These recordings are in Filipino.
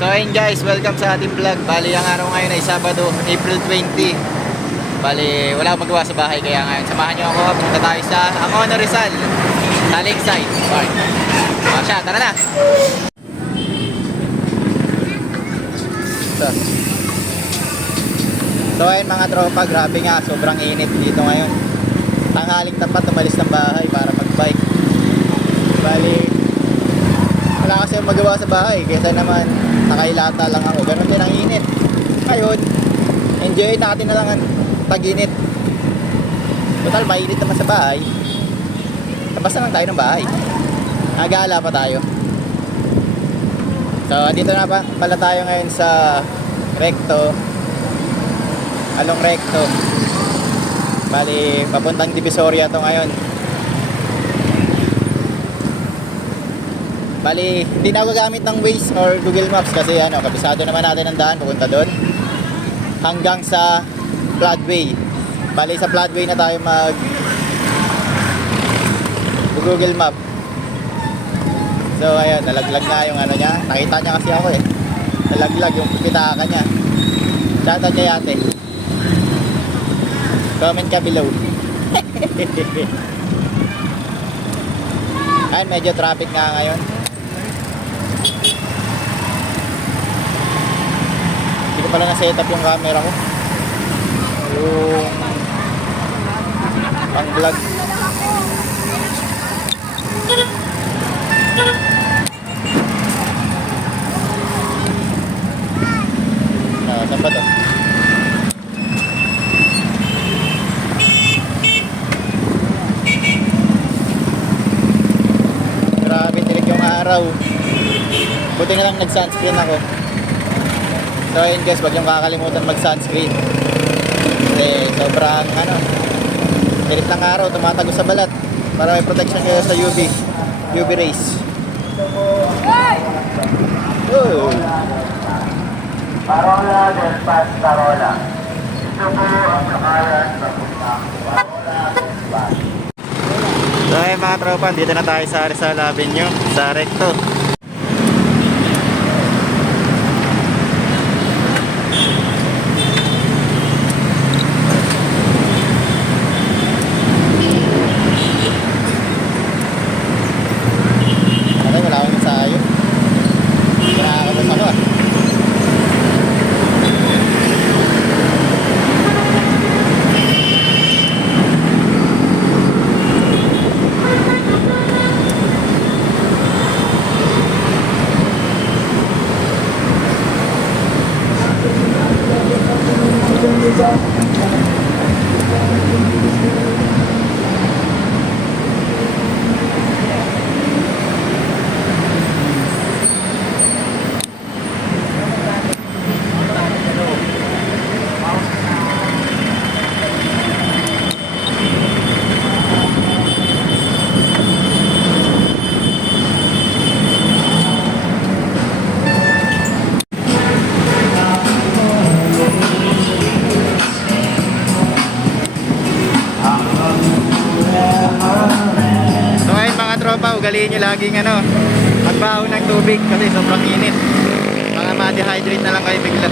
So ayun guys, welcome sa ating vlog. Bali ang araw ngayon ay Sabado, April 20. Bali wala akong magawa sa bahay kaya ngayon samahan nyo ako. Punta tayo sa Angono Rizal, sa Lakeside Park. Siya, tara na! So ayun mga tropa, grabe nga, sobrang init dito ngayon. Tanghaling tapat, umalis ng bahay para mag-bike. Bali wala kasi magawa sa bahay kaysa naman nakailata lang ako. Ganun din ang init. Ngayon, enjoy natin na lang ang tag-init. Total, mainit naman sa bahay. Labas na lang tayo ng bahay. Nagala pa tayo. So, dito na pala tayo ngayon sa Recto. Along Recto. Bali, papuntang Divisoria to ngayon. Bali, hindi na ako gagamit ng Waze or Google Maps kasi kabisado naman natin ang daan pupunta doon hanggang sa Floodway. Bali, sa Floodway na tayo mag Google Map. So ayun, nalaglag na yung niya. Nakita niya kasi ako nalaglag yung pitaka niya. Shoutout kay ate. Comment ka below. Ayun, medyo traffic nga ngayon. Hindi ko pala na-set up yung camera ko. Yung pang vlog. Saan ba to? Grabe, tirik yung araw. Buti na lang nag-sunscreen ako. So ayun guys, wag yung kakalimutan mag-sunscreen. Kasi sobrang tirik ng araw, tumatago sa balat. Para may protection kayo sa UV rays. Oh. Parola del Pastarola. Ito po ang nakayan sa puntang Parola del Pastarola. So ayun mga tropa, dito na tayo sa Rizal Avenue, sa Recto. Wala akong ensayo. Nakakabas ako . Ugaliin nyo laging magbaho ng tubig kasi sobrang init. Mga ma-dehydrate na lang kayo bigla.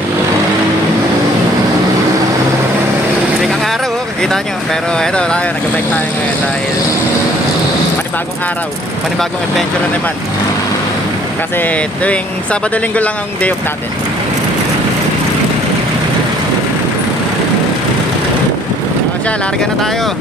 Sinig ang araw kita nyo. Pero eto tayo, nag-bike tayo ngayon dahil panibagong araw, panibagong adventure na naman. Kasi tuwing Sabado-Linggo lang ang day off natin. So siya, larga na tayo.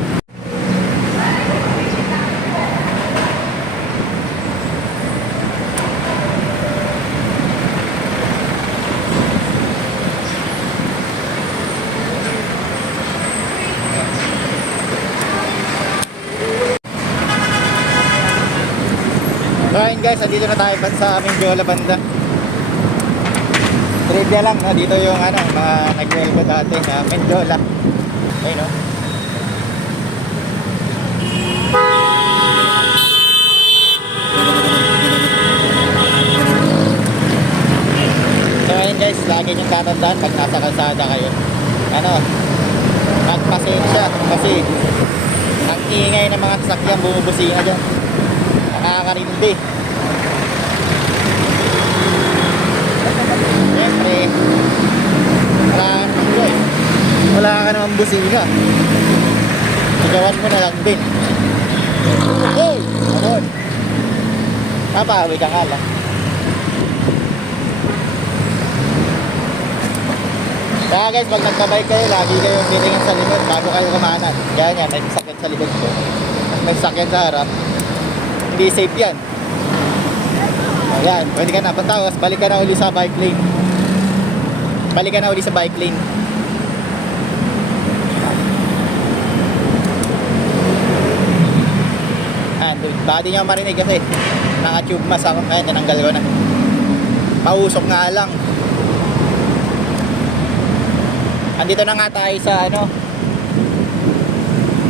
So ayun guys, dito na tayo sa Mendiola banda. Trivia lang, dito yung mga nag-welga dati Mendiola. Ayun So ayun guys, lagi niyong tatandaan pag nasa kalsada kayo. Magpasensya kasi ang ingay ng mga sasakyan bumubusina dyan. Nakakarindi. busina. Sigawan mo na lang din. Hey! Amon! Napahawi ka nga lang. Kaya guys, pag nagkabike kayo, lagi kayong titingin sa likod bago kayo kumanan. Kaya nga, may sakyan sa likod ko. May sakyan sa harap. Hindi safe yan. Ayan, pwede ka na. Pagtawas, balik ka na uli sa bike lane. Balik ka na uli sa bike lane. Baka di nyo marinig kasi naka-tube mask ako. Ayan, tinanggal ko na. Pausok nga lang. Andito na nga tayo sa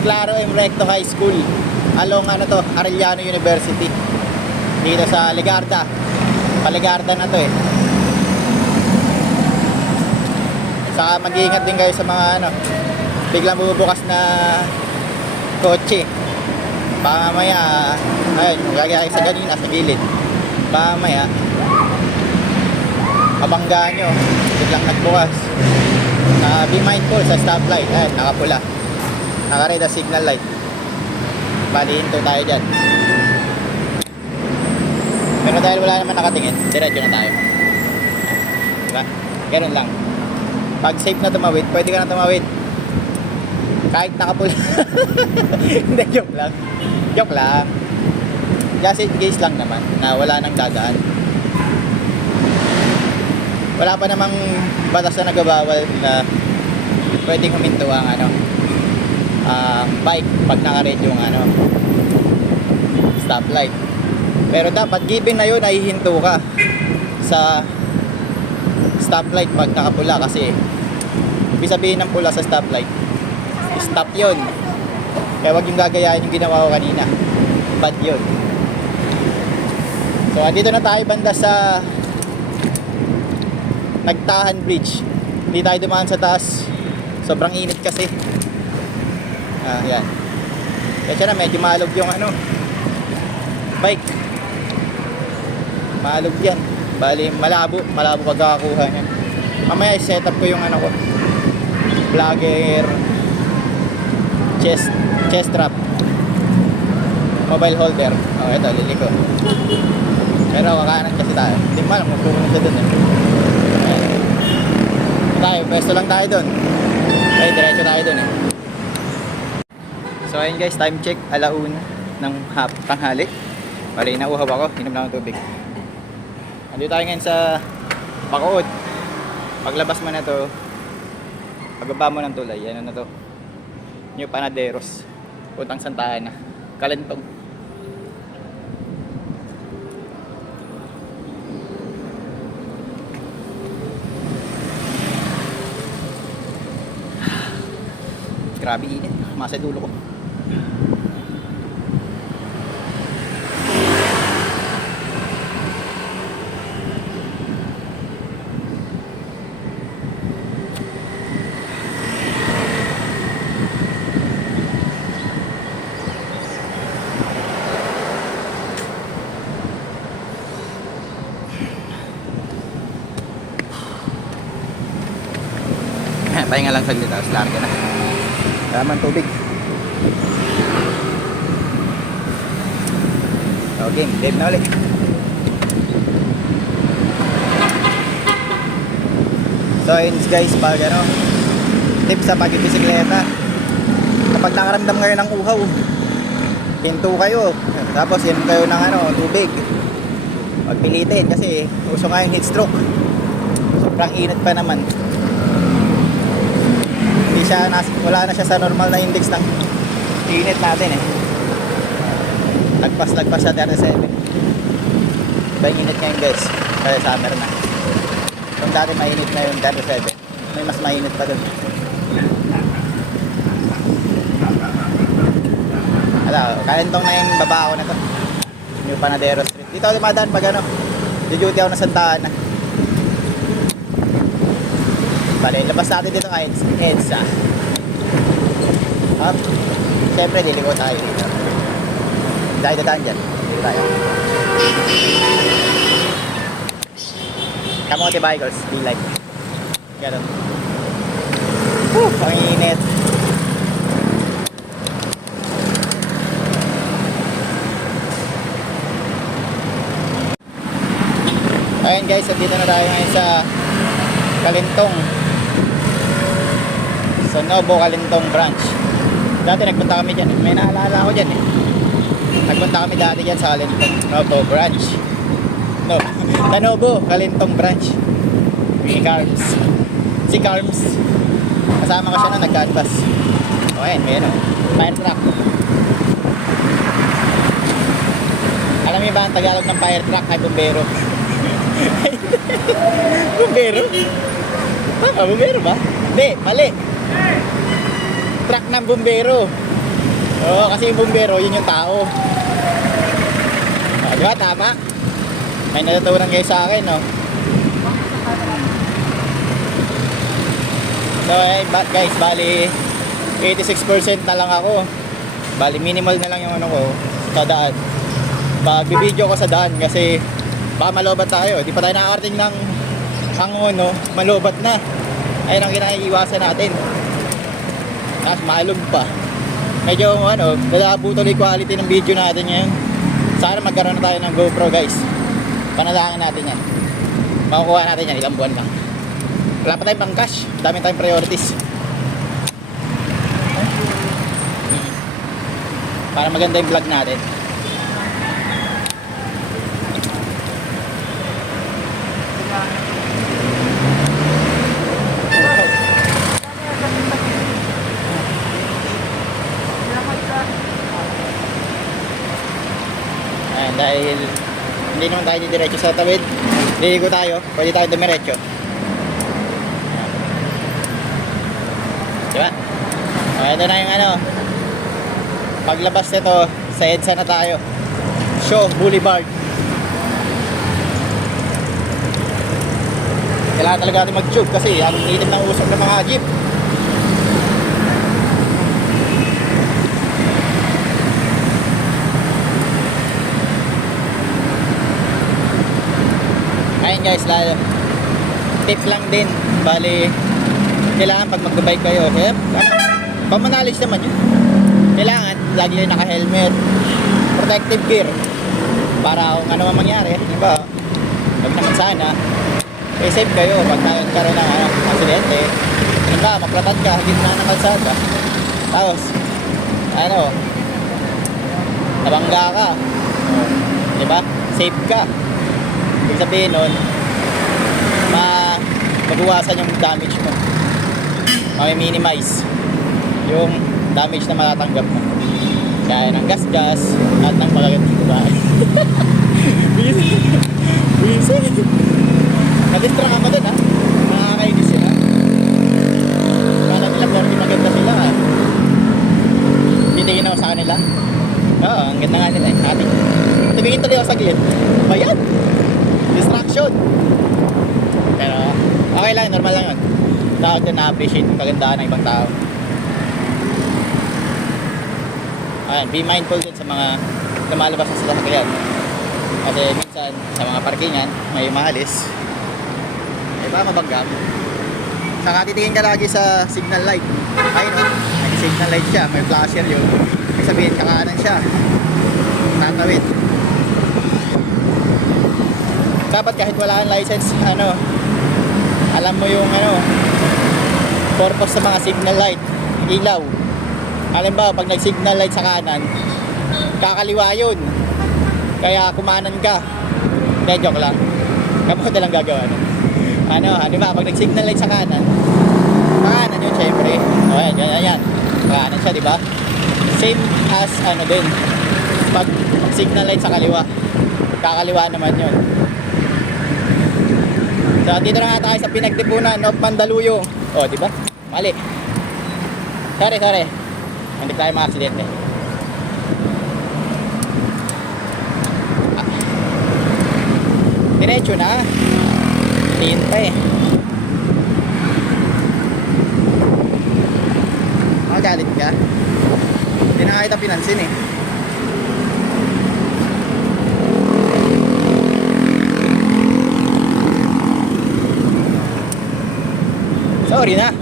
Claro M. Recto High School. Along Arellano University. Dito sa Legarda. Paligarda na to eh. Saka mag-iingat din kayo sa mga biglang bubukas na kotse. Baka mamaya, ayun, gagaya sa ganina, sa gilid. Baka mamaya, kabanggaan nyo, biglang nagbukas. Be mindful sa stoplight. Ayun, nakapula. Naka-red na signal light. Bali, hinto tayo dyan. Pero dahil wala naman nakatingin, diretso na tayo. Diba? Ganun lang. Pag safe na tumawid, pwede ka na tumawid. Kahit nakapula. Hindi, joke lang. Joke lang. Just in case lang naman na wala nang dadaan. Wala pa namang batas na nagbabawal na pwedeng huminto ang bike pag naka-red yung stoplight. Pero dapat given na yun ay hihinto ka sa stoplight pag nakapula kasi ibig sabihin ng pula sa stoplight, stop yun. Kaya wag yung gagayahin yung ginawa ko kanina. Bad yun. So andito na tayo banda sa Nagtahan Bridge. Hindi tayo dumaan sa taas. Sobrang init kasi. Yan. Kaya na medyo malog yung bike. Malog yan. Bali malabo pagkakakuha niyan. Mamaya i-set up ko yung ko. Vlogger chest strap, mobile holder. Ito, liliko. Pero kakanan kasi tayo. Hindi mo alam, magpupunod ka dun eh. Tayo, pwesto lang tayo dun. Okay, diretso tayo dun eh. So ayun guys, time check, 1:00 ng tanghali. Bali, nauhaw ako, inom lang ng tubig. Andito tayo ngayon sa Bacood. Paglabas mo na to, pagbaba mo ng tulay, na to, New Panaderos, puntang Santa Ana, Kalentong. Grabe init, masa dulo ko. Pahinga lang saglit, tapos larga na. Tama tubig. Okay, game na ulit. So yun guys, pag tip sa pagbibisikleta, kapag nakaramdam kayo ng uhaw, hinto kayo, tapos yun kayo ng tubig. Pagpilitin kasi uso nga yung heat stroke. Sobrang init pa naman. Wala na siya sa normal na index ng init natin eh. Lagpas sa 37. Iba yung init ngayon guys, kasi summer na. Kung dati mainit na yung 37, may mas mainit pa dun. Kalentong na yung baba ako na to, New Panadero Street. Dito ako dumadaan pag duty ako na Santa Ana. Bale, labas natin dito kay EDSA. Siyempre, liliko tayo dito. Dahil dadaan dyan. Dito tayo. Kamote Bikers, be like. Ganun. Ang init. Ayan guys, dito na tayo ngayon sa Kalentong. Sa Novo Kalentong branch. Dati nagpunta kami dyan. May naalala ako dyan eh. Nagpunta kami dati dyan sa Kalentong Novo branch. No, sa Novo Kalentong branch. Si Carms. Si Carms. Kasama ko siya nung nag-canvas. O ayan, may ano. Fire truck. Alam niyo ba ang Tagalog ng fire truck ay bumbero? Bumbero? Tama, bumbero ba? Hindi, mali. Truck ng bumbero. Oo, kasi yung bumbero, yun yung tao. O, di ba? Tama. May natutunan kayo sa akin, no? So, guys, bali 86% na lang ako. Bali, minimal na lang yung ano ko sa daan. Magbibideo ko sa daan kasi baka malobat tayo. Di pa tayo nakakarating ng Angono, malobat na. Ayun ang kinaiiwasan natin. Tapos malog pa. Medyo ano, tuloy quality ng video natin ngayon. Sana magkaroon na tayo ng GoPro guys. Panalangin natin yan. Makukuha natin yan, ilang buwan lang. Wala pa tayong pang cash. Dami tayong priorities. Para maganda yung vlog natin. Ayan, dahil hindi naman tayo diretso sa tawid. Liligo tayo. Pwede tayo dumiretso. Diba? O, ito na yung ano. Paglabas nito, sa EDSA na tayo. Shaw Boulevard. Kailangan talaga natin mag-tube kasi ang init ng usok ng mga jeep. Ayun guys, lalo. Tip lang din. Bali, kailangan pag mag-bike kayo, okay? Common knowledge naman yun. Kailangan lagi kayo naka-helmet, protective gear para kung ano man mangyari, diba? Huwag naman sana safe kayo pag nagkaroon ng aksidente. Diba, maplatad ka, gitna ng kalsada. Tapos ano, nabangga ka, diba? Safe ka. Ibig sabihin nun, mabawasan yung damage mo, ma-minimize yung damage na matatanggap mo. Kaya ng gas-gas at ng magagandang bahay. Busy. Na-distract ako dun ha. Nakakainis sila. Kala nila porke maganda sila ha. Titingin ako sa kanila. Oo, ang ganda nga nila eh. Tumingin tuloy ako sa gilid. Bayan! Distraction! Pero okay lang, normal lang yun. Tawag doon na-appreciate yung kagandahan ng ibang tao. Ayan, be mindful din sa mga lumalabas na sila sa kaya. Kasi minsan sa mga parkingan may maalis. Diba mabangga? Saka titingin ka lagi sa signal light. Ayun o, may signal light siya, may flasher yun. Ibig sabihin kakanan siya. Tatawid. Dapat kahit wala kang license, alam mo yung purpose sa mga signal light, ilaw. Halimbawa, pag nag-signal light sa kanan, kakaliwa yun. Kaya kumanan ka. Hindi, joke lang. Kamusta lang gagawa nun. Halimbawa, pag nag-signal light sa kanan, kanan yun, syempre. O, yan. Kanan siya, diba? Same as, din. Pag signal light sa kaliwa, kakaliwa naman yun. So, dito na nga tayo sa pinagtipunan of Mandaluyong. O, diba? Mali. Sorry. Hindi tayo mga aksidente. Diretso na. Tingin pa eh. Magalit ka. Hindi na kita pinansin eh. Sorry na.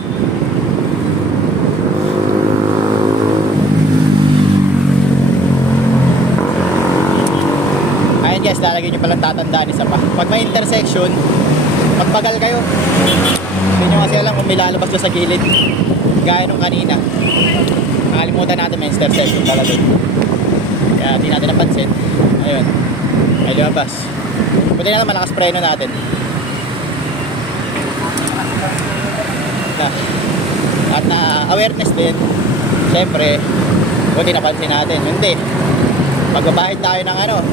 guys, lalagyan nyo palang tatandaan isa pa. Pag may intersection, magpagal kayo. Hindi nyo kasi alam kung may lalabas doon sa gilid. Gaya nung kanina. Nakalimutan natin may intersection pala doon. Kaya di natin napansin. Ayun. Ay lumabas. Buti na lang malakas preno natin. At na awareness din. Siyempre, buti napansin natin. Hindi. Magbabayad tayo ng ano,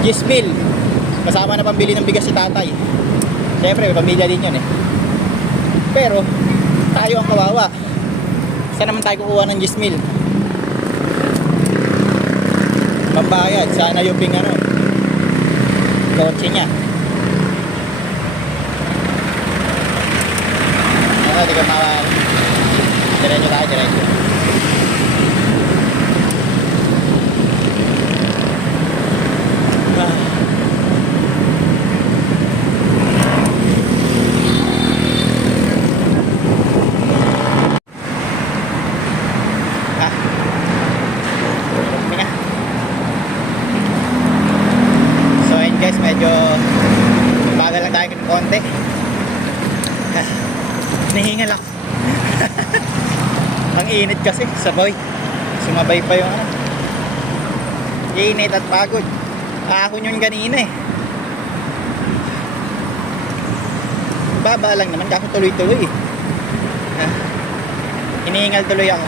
10,000. Kasama na pambili ng bigas si tatay. Siyempre, may pamilya din yun eh. Pero, tayo ang kawawa. Saan naman tayo kukuha ng 10,000? Pambayad, sana yung ping ano, kotse niya. Ano, di ka mawala. Diretso tayo, diretso. Guys, medyo bagal lang tayo ng konti. Nahingal ako. Ang init kasi, sabay. Sumabay pa yung ano. Init at pagod. Ahon yun kanina eh. Baba lang naman, kako tuloy-tuloy eh. Hinihingal tuloy ako.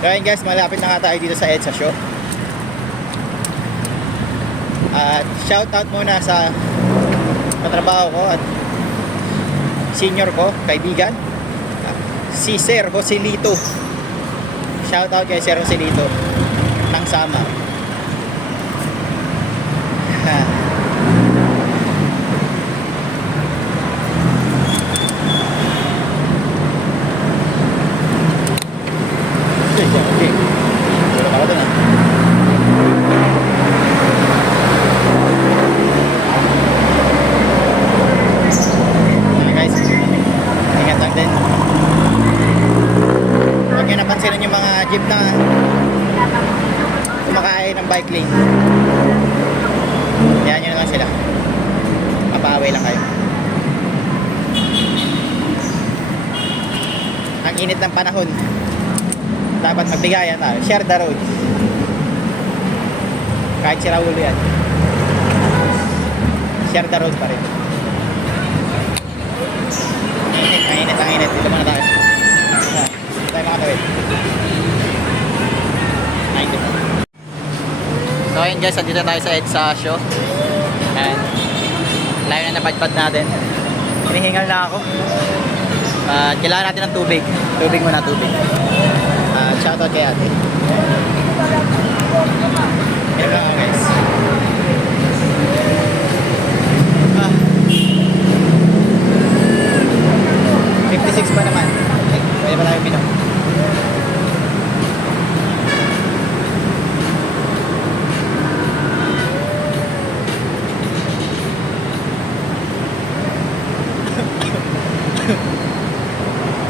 Kaya guys, malapit na nga tayo dito sa EDSA show. At shout out muna sa katrabaho ko at senior ko, kaibigan, si Sir Joselito. Shout out kay Sir Joselito ng Samar. Okay. Tulog ako dun ah. Napansin yung mga jeep na kumakain ng bike lane. Yan nyo na lang sila. Mapaaway lang kayo. Ang init ng panahon, dapat magbigayan tayo. Share the road. Kahit si Raul yan, share the road pa rin. Ang init. Dito muna tayo. Tayo mga tawid. So ayun guys, andito tayo sa EDSA show. And layo na napadpad natin. Hinihingal na ako. Kailangan natin ng tubig. Tubig muna, tubig. Shoutout kay ate. Yan lang ako guys. 56 pa naman. Pwede pa tayo minom.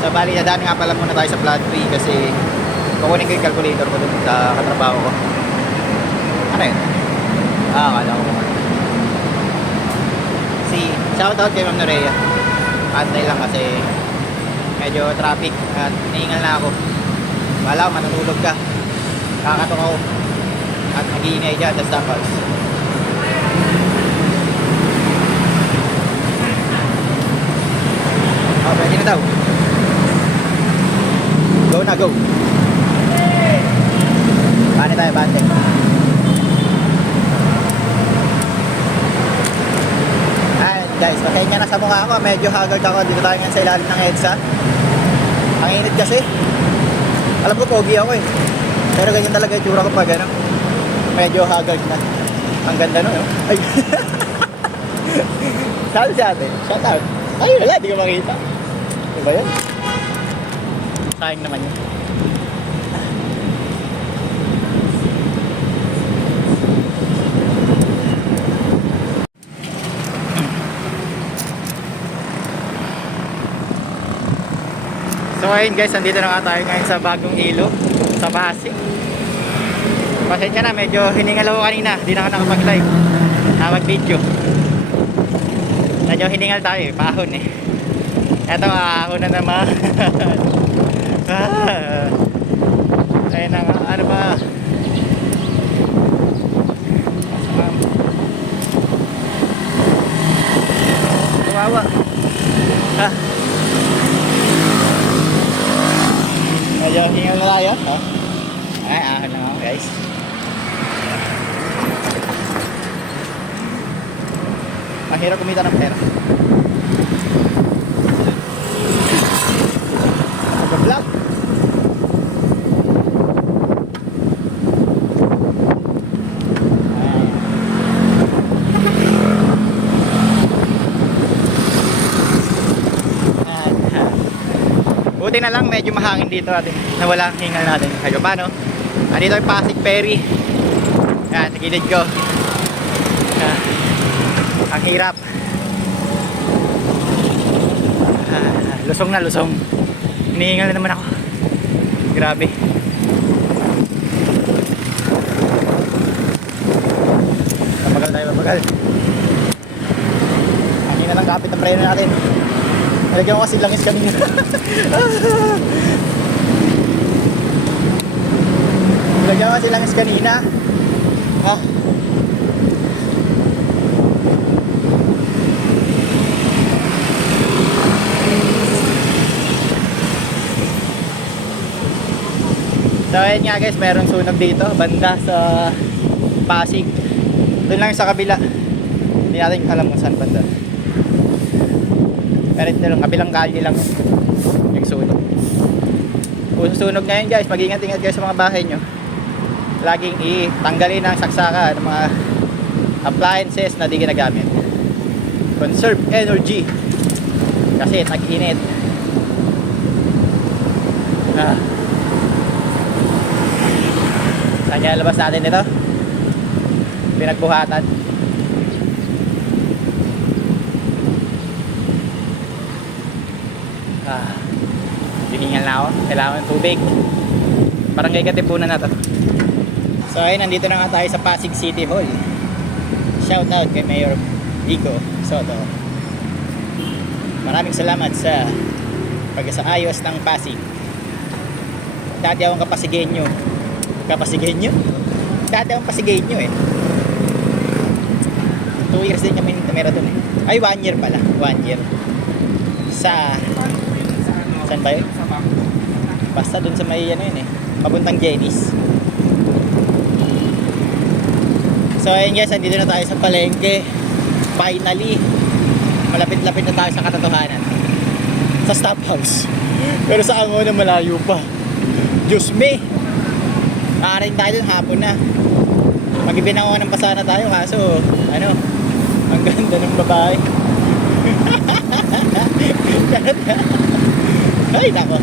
So bali, nadaan nga pala muna tayo sa flat fee kasi kukunin ko yung calculator ko dun sa katrabaho ko. Ano yun? Akala ko. Shoutout kay Ma'am Norea. Antay lang kasi medyo traffic at nahingal na ako. Wala ko, matutulog ka. Kakatok ako. At mag-iingay dyan sa Stockhouse. Oh, pwede na daw. Go na, go. Bante tayo, bante. Ayan guys, makahinga na sa mukha ako. Medyo haggard ako. Dito tayo ngayon sa ilalim ng EDSA. Ang init kasi. Alam ko, pogi ako eh. Pero ganyan talaga yung tsura ko pag ano. Medyo haggard na. Ang ganda nun, no? Ay. Sabi si ate, shout out. Ay, wala, di ko makita. Diba yun? Sayang naman yun. So ayun guys, nandito na nga tayo ngayon sa bagong ilog sa Pasig. Pasensya na, medyo hiningal ako kanina. Hindi na ako nakapag-live. Nakapag-video. Medyo hiningal tayo eh, pahon eh. Eto, ahon na naman. Ayun na nga, ano ba? Kawawa. Ha? Medyo hingal na tayo. Ha? Ay, ahon na nga guys. Mahirap kumita ng pera. Mag-vlog. Buti na lang medyo mahangin dito atin. Nawala ang hingal natin. Kayo paano? Andito yung Pasig Ferry. Yan, sa gilid ko. Ang hirap. Lusong na lusong. Hinihingal na naman ako. Grabe. Papagal tayo, papagal. Ang hina ng kapit ng preno natin. Nalagyan ko kasi langis kanina. Nalagyan ko kasi langis kanina. Ah. So ayun nga guys, mayroong sunog dito banda sa Pasig. Doon lang sa kabila. Hindi natin alam kung saan banda. Pero ito lang, kabilang kalye lang yung sunog. Kung susunog ngayon guys, mag-ingat-ingat kayo sa mga bahay nyo. Laging itanggalin ang saksaka ng mga appliances na di ginagamit. Conserve energy kasi tag-init. Saan kaya labas natin ito? Pinagbuhatan. Hihingal na ako. Kailangan ng tubig. Barangay Katipunan na to. So ayun, nandito na nga tayo sa Pasig City Hall. Shout out kay Mayor Vico Soto. Maraming salamat sa pag-aayos ng Pasig. Dati akong kapasigenyo. Kapasigenyo? Dati akong pasigenyo eh. 2 years din kami tumira dun eh. Ay, 1 year pala. 1 year. Saan ba yun? Basta dun sa may ano yun eh. Papuntang Jenny's. So ayun guys, andito na tayo sa palengke. Finally, malapit-lapit na tayo sa katotohanan. Sa stop house. Pero sa Ango na malayo pa. Diyos me! Kakarin tayo dun, hapon na. Mag-ibinango ng pasana tayo kaso ano, ang ganda ng babae. Ay nako.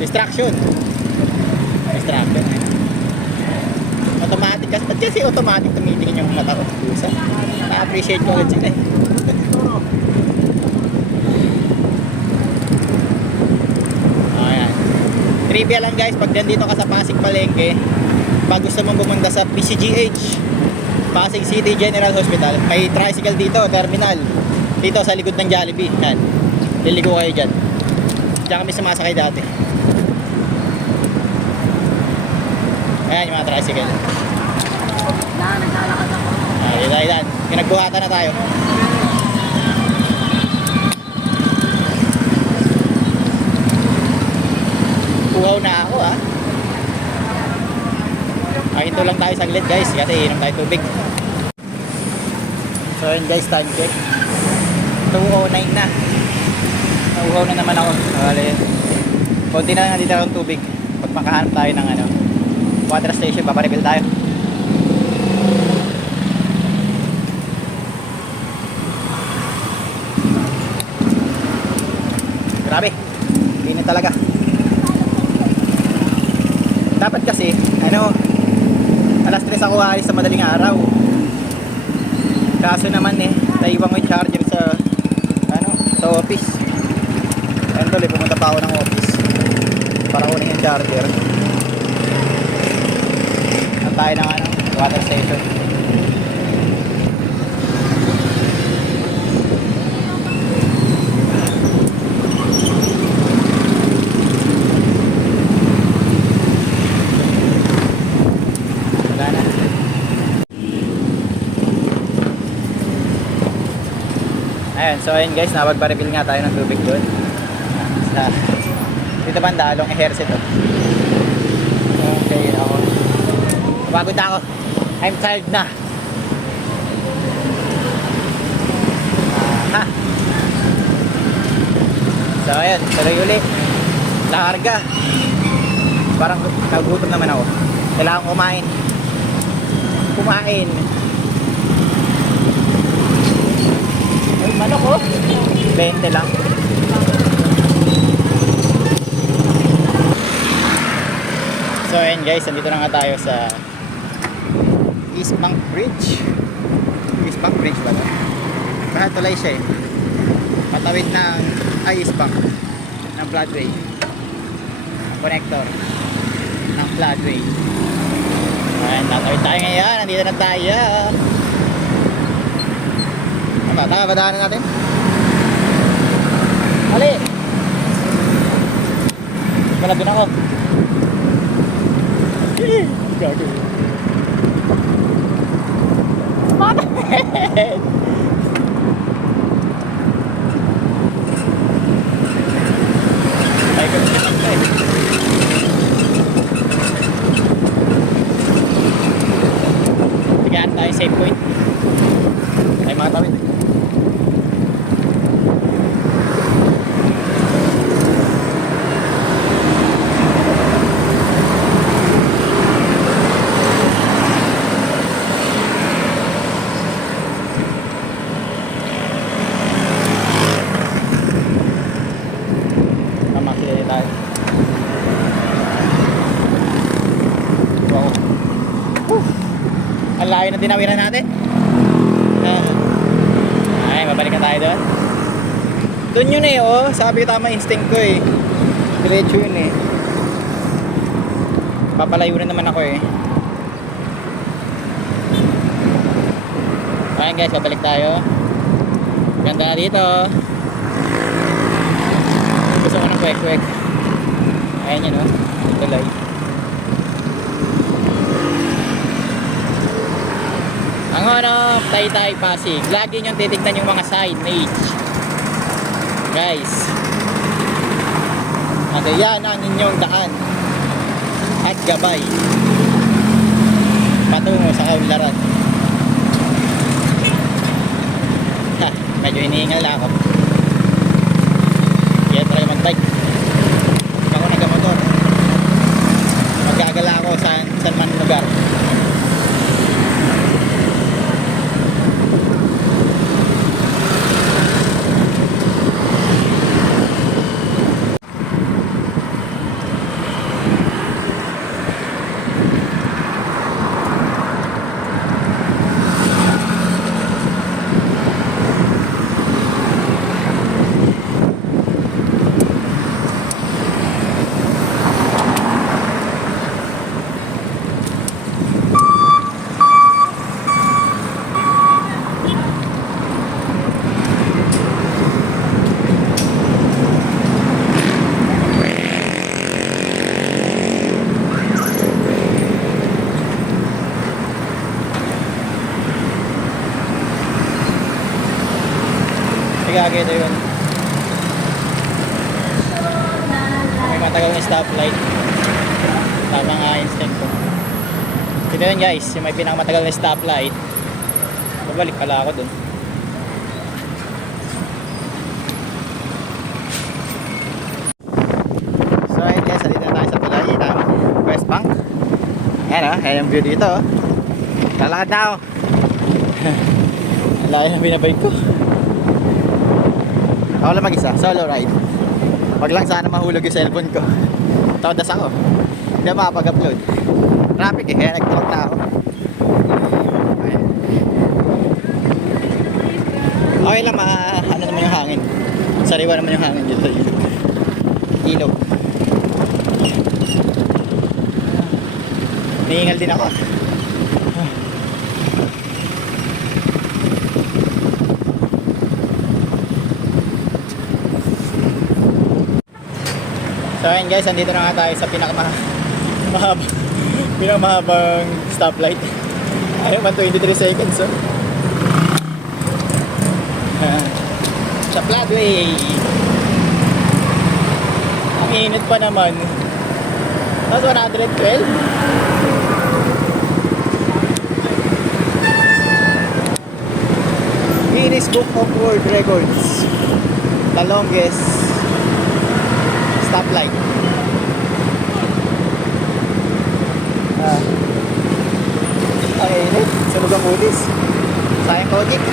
Distraction. Automatic kasi. Ba't kasi automatic tumitingin yung mata ko? Na-appreciate ko ulit sila eh. Ayan. Trivia lang guys, pag nandito ka sa Pasig Palengke, pag gusto mong pumunta sa PCGH, Pasig City General Hospital, may tricycle dito, terminal. Dito sa likod ng Jollibee. Yan. Liligo kayo dyan. Diyan kami sumasakay dati. Ayan yung mga tricycle. Ayan. Pinagbuhatan na tayo. Uhaw na ako ah. Ito lang tayo saglit guys kasi inom tayo tubig. So yun guys, time check 2:09 na. Nauhaw na naman ako. Konti na lang nandito akong tubig. Pag makahanap tayo ng ano, water station, paparefill tayo. Grabe, init talaga. Dapat kasi ano, alas 3 ako alis sa madaling araw. Kaso naman eh, naiwan ko yung charger sa ano, sa office. tuloy, pumunta pa ako ng office para kunin yung charger. At tayo ng ano, water station. Wala na. Ayun, so ayun guys, napagpa-refill nga tayo ng tubig doon. Sa dito banda, along ejercit to. Okay, ako. Pagod na ako. I'm tired na. Aha. So ayun, tuloy uli. Larga. Parang nagugutom naman ako. Kailangan kumain. Kumain. Ay, manok oh. 20 lang. So ayun guys, nandito na nga tayo sa East Bank Bridge. East Bank Bridge ba ito? Baka tulay siya eh. Patawid ng East Bank ng Floodway. Ang connector ng Floodway. Ayun, tatawid tayo ngayon. Nandito na tayo. Ano, tama ba daanan natin? Mali! Malapin ako. Gago. Bakit? Ay, ganun din ako eh. Tigaan tayo safe point. Ay, mga tawid eh. Ang layo na dinawiran natin. Ay, mabalikan tayo doon. Doon yun eh, oh. Sabi ko tama instinct ko eh. Diretso yun eh. Papalayo na naman ako eh. Ayan guys, babalik tayo. Ganda na dito. Gusto ko ng kwek-kwek. Ayan yun oh. Tuloy. Ang ano, Taytay Pasig. Lagi nyo titignan yung mga signage. Guys. At yan ang inyong daan. At gabay. Patungo sa kaunlaran. Ha, medyo hinihingal na ako. Kaya try mag-bike. Ako nag-motor. Magagala ako sa saan man lugar. Gagi ito yun. May matagal na stoplight. Tama nga instinct ko. Ito yun guys, yung may pinakamatagal na stoplight. Babalik pala ako dun. So ayun guys, dito na tayo sa tulay ng West Bank. Ayan o, ayan yung view dito. Lalakad na ako. Layo na binabike ko. Ako lang mag-isa, solo ride. Wag lang sana mahulog yung cellphone ko. Todas ako. Hindi ako makapag-upload. Traffic eh, kaya nag-talk na ako. Ayan. Okay lang, ano naman yung hangin. Sariwa naman yung hangin dito. kilo. Nihingal din ako. So ayun guys, andito na nga tayo sa pinakamahabang stoplight. Ayun, 123 seconds. Oh. Sa Floodway. Ang init pa naman. Tapos 112. Guinness Book of World Records. The longest stoplight. Ang init. Sunog ang ulis. Sayang Kojic.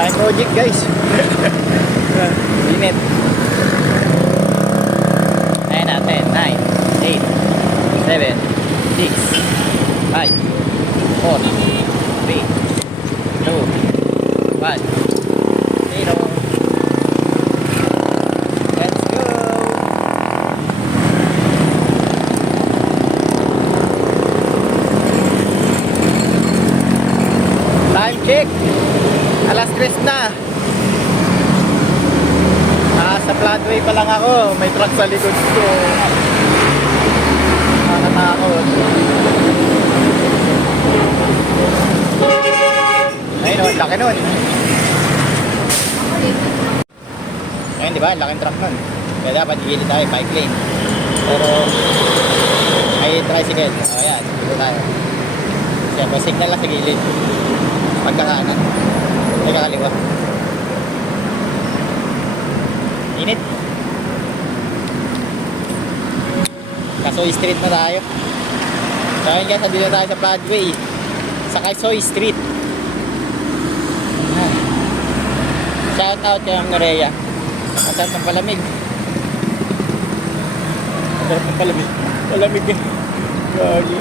Sayang Kojic guys. Init. Ayan na, 10, 9, 8, 7, 6, 5, 4, 3, 2, 1, 0. Let's go! Time check! Alas 3 na. Sa Floodway pa lang ako. May truck sa likod ko. Nakakatakot. Ayun o, laki nun. Ayun diba, laking truck nun. Kaya dapat gilid tayo, bike lane. Pero may tricycle. Ayan, dito tayo. Siyempre, signal lang sa gilid. Pagkakanan. Ay, kakaliwa. Init. Kasoy Street na tayo. So ayun guys, nandito tayo sa Floodway. Sa Kasoy Street. Shout out kay Norea. Masarap ng palamig. Masarap ng palamig. Palamig eh. Gagi.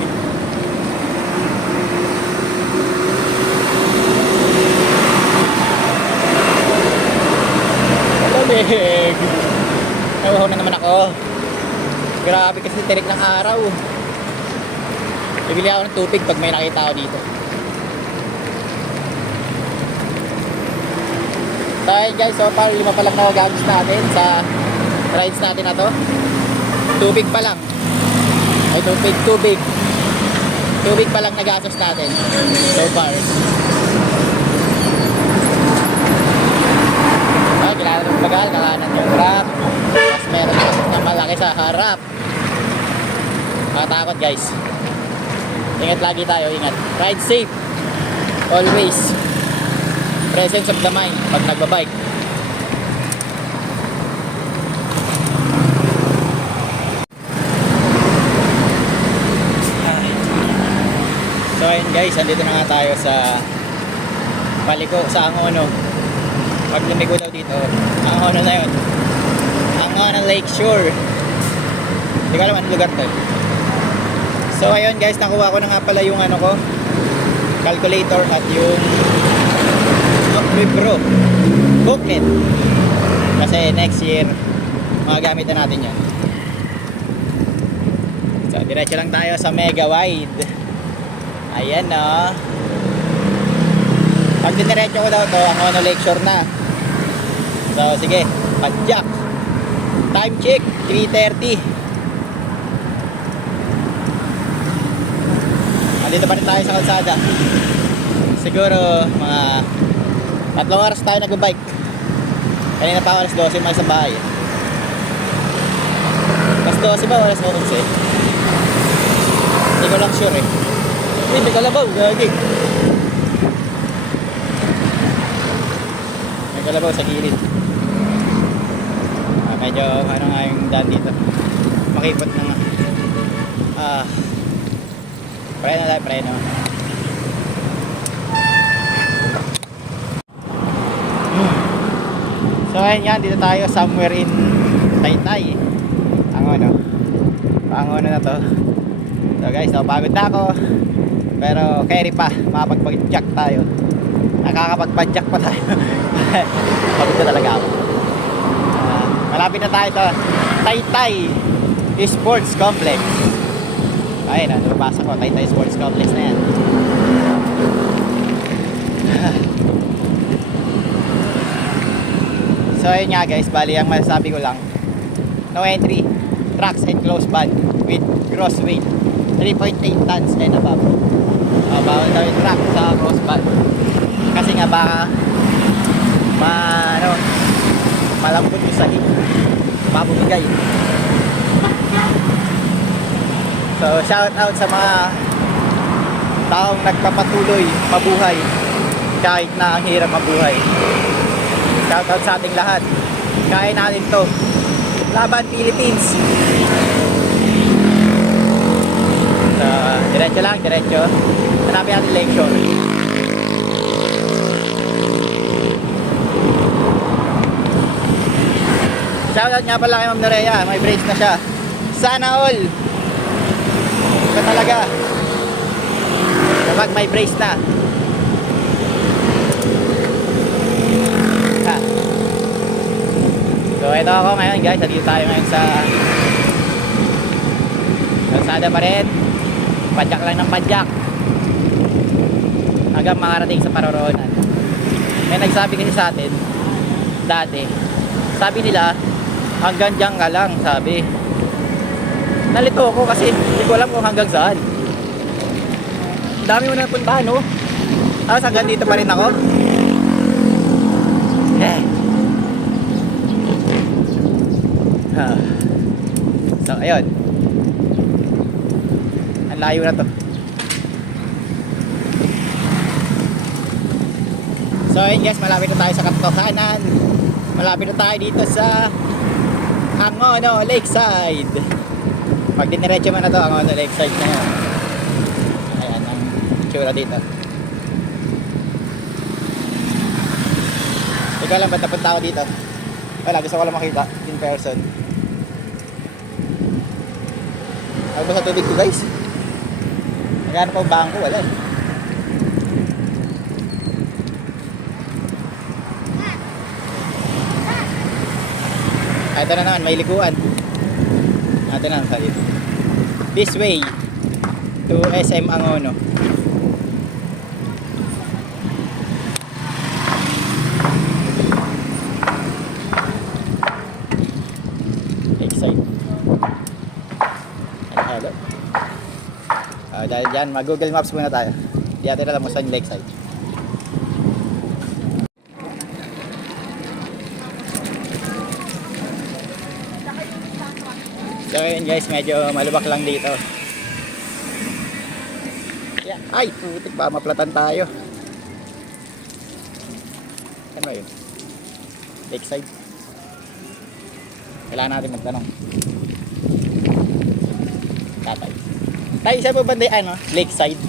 Palamig. Nawaw na naman ako. Grabe kasi tirik ng araw. Bibili ako ng tubig pag may nakita ako dito. So guys, so far 5 pa lang nagagamit natin sa rides natin na to. Tubig pa lang. Ay tubig pa lang nagastos natin so far. Kailangan ng bagal, kakanan yung truck. Mas meron na malaki sa harap. Makatakot guys. Ingat lagi tayo, ingat. Ride safe. Always. Presence of the mind pag nagbabike. So ayun guys, andito na nga tayo sa paliko sa Angono. Pag lumigo daw dito, Angono na yun. Angono Lake Shore. Hindi ko alam anong lugar to. So ayun guys, nakuha ko na nga pala yung ano ko, calculator at yung libro, booklet. Kasi next year, magagamit na natin yan. So diretso lang tayo sa Mega Wide. Ayan no. Pag diniretso ko daw to, ang ano lecture na. So sige, padjak. Time check, 3:30. Andito pa rin tayo sa kalsada. Siguro mga 3 oras tayo nag-bike. Kanina pa alas 12 may sa bahay. Alas 12 ba o alas 11? Hindi ko lang sure eh. Hindi kalabaw, gagi. May kalabaw sa gilid. Medyo ano nga yung daan dito. Makipot na nga. Preno tayo, preno. So ayun nga, dito tayo somewhere in Taytay. Ang ano na to. So guys, pagod na ako. Pero carry pa, makapagpag-jack tayo. Nakakapagpag-jack pa tayo. Pagod na talaga ako. Malapit na tayo sa Taytay Sports Complex. Ayun na, lumabasa ko, Taytay Sports Complex na yan. So ayun nga guys, bali ang masasabi ko lang, no entry, trucks and closed van with gross weight 3.8 tons and above. Bawal daw yung truck sa cross van kasi nga baka malambot yung sahig, mabumigay. So shout out sa mga taong nagpapatuloy mabuhay kahit na ang hirap mabuhay. Shout out sa ating lahat. Kaya natin to. Laban Philippines. So, diretso lang, diretso. Hanapin natin lecture. Shout out nga pala kay Ma'am Norea. May brace na siya. Sana all. Ito talaga. Kapag may brace na. So ito ako ngayon guys, dito tayo ngayon sa kalsada pa rin. Padjak lang ng padjak hanggang makarating sa paroroonan. May nagsabi kasi sa atin dati, sabi nila hanggang dyan ka lang, sabi. Nalito ako kasi hindi ko alam kung hanggang saan. Dami mo na napuntahan, no? Tapos hanggang dito pa rin ako. So ayun, ang layo na to. So ayun guys, malapit na tayo sa katotohanan. Malapit na tayo dito sa Angono Lakeside. Pag diniretso mo na to, Angono Lakeside na yun. Ayan ang tsura dito. Ikaw lang ba't napunta ako dito? Wala, gusto ko lang makita in person. Ako sa tubig ko guys. Nagano pa ang bangko, wala eh. Ito na naman, may likuan. Ito na naman, this way to SM Angono. Lakeside. Hello. Dahil dyan, mag-Google Maps muna tayo. Di natin alam mo saan yung Lakeside. So yun guys, medyo malubak lang dito. Yeah. Ay, putik pa, maplatan tayo. Ano ba yun? Lakeside. Kailangan natin magtanong. Tatay. Tayo, isa po banda ano? Lakeside.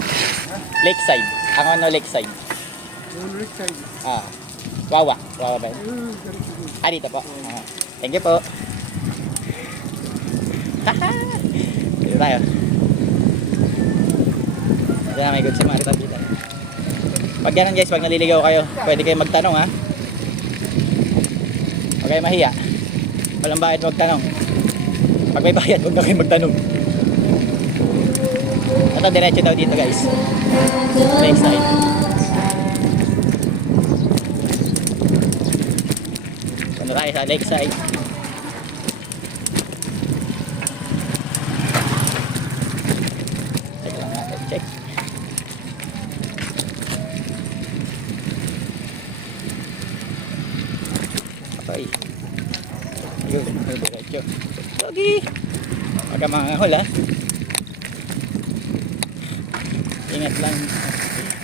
Lakeside. Ang ano Lakeside? Lakeside. Wawa. Wawa ba yun? Dito po. Thank you po. Dito tayo. Dito na may good Samaritan dito. Pag ganun guys, pag naliligaw kayo, pwede kayo magtanong ha. Huwag kayo mahiya. Walang bayad, huwag tanong. Pag may bayad, huwag na kayo magtanong. Ito, diretso daw dito guys. Lakeside. Punta tayo sa Lakeside. Check lang natin, check. Okay. Ayun, diretso. Pogi! Huwag ka mangahol ha. Ingat lang.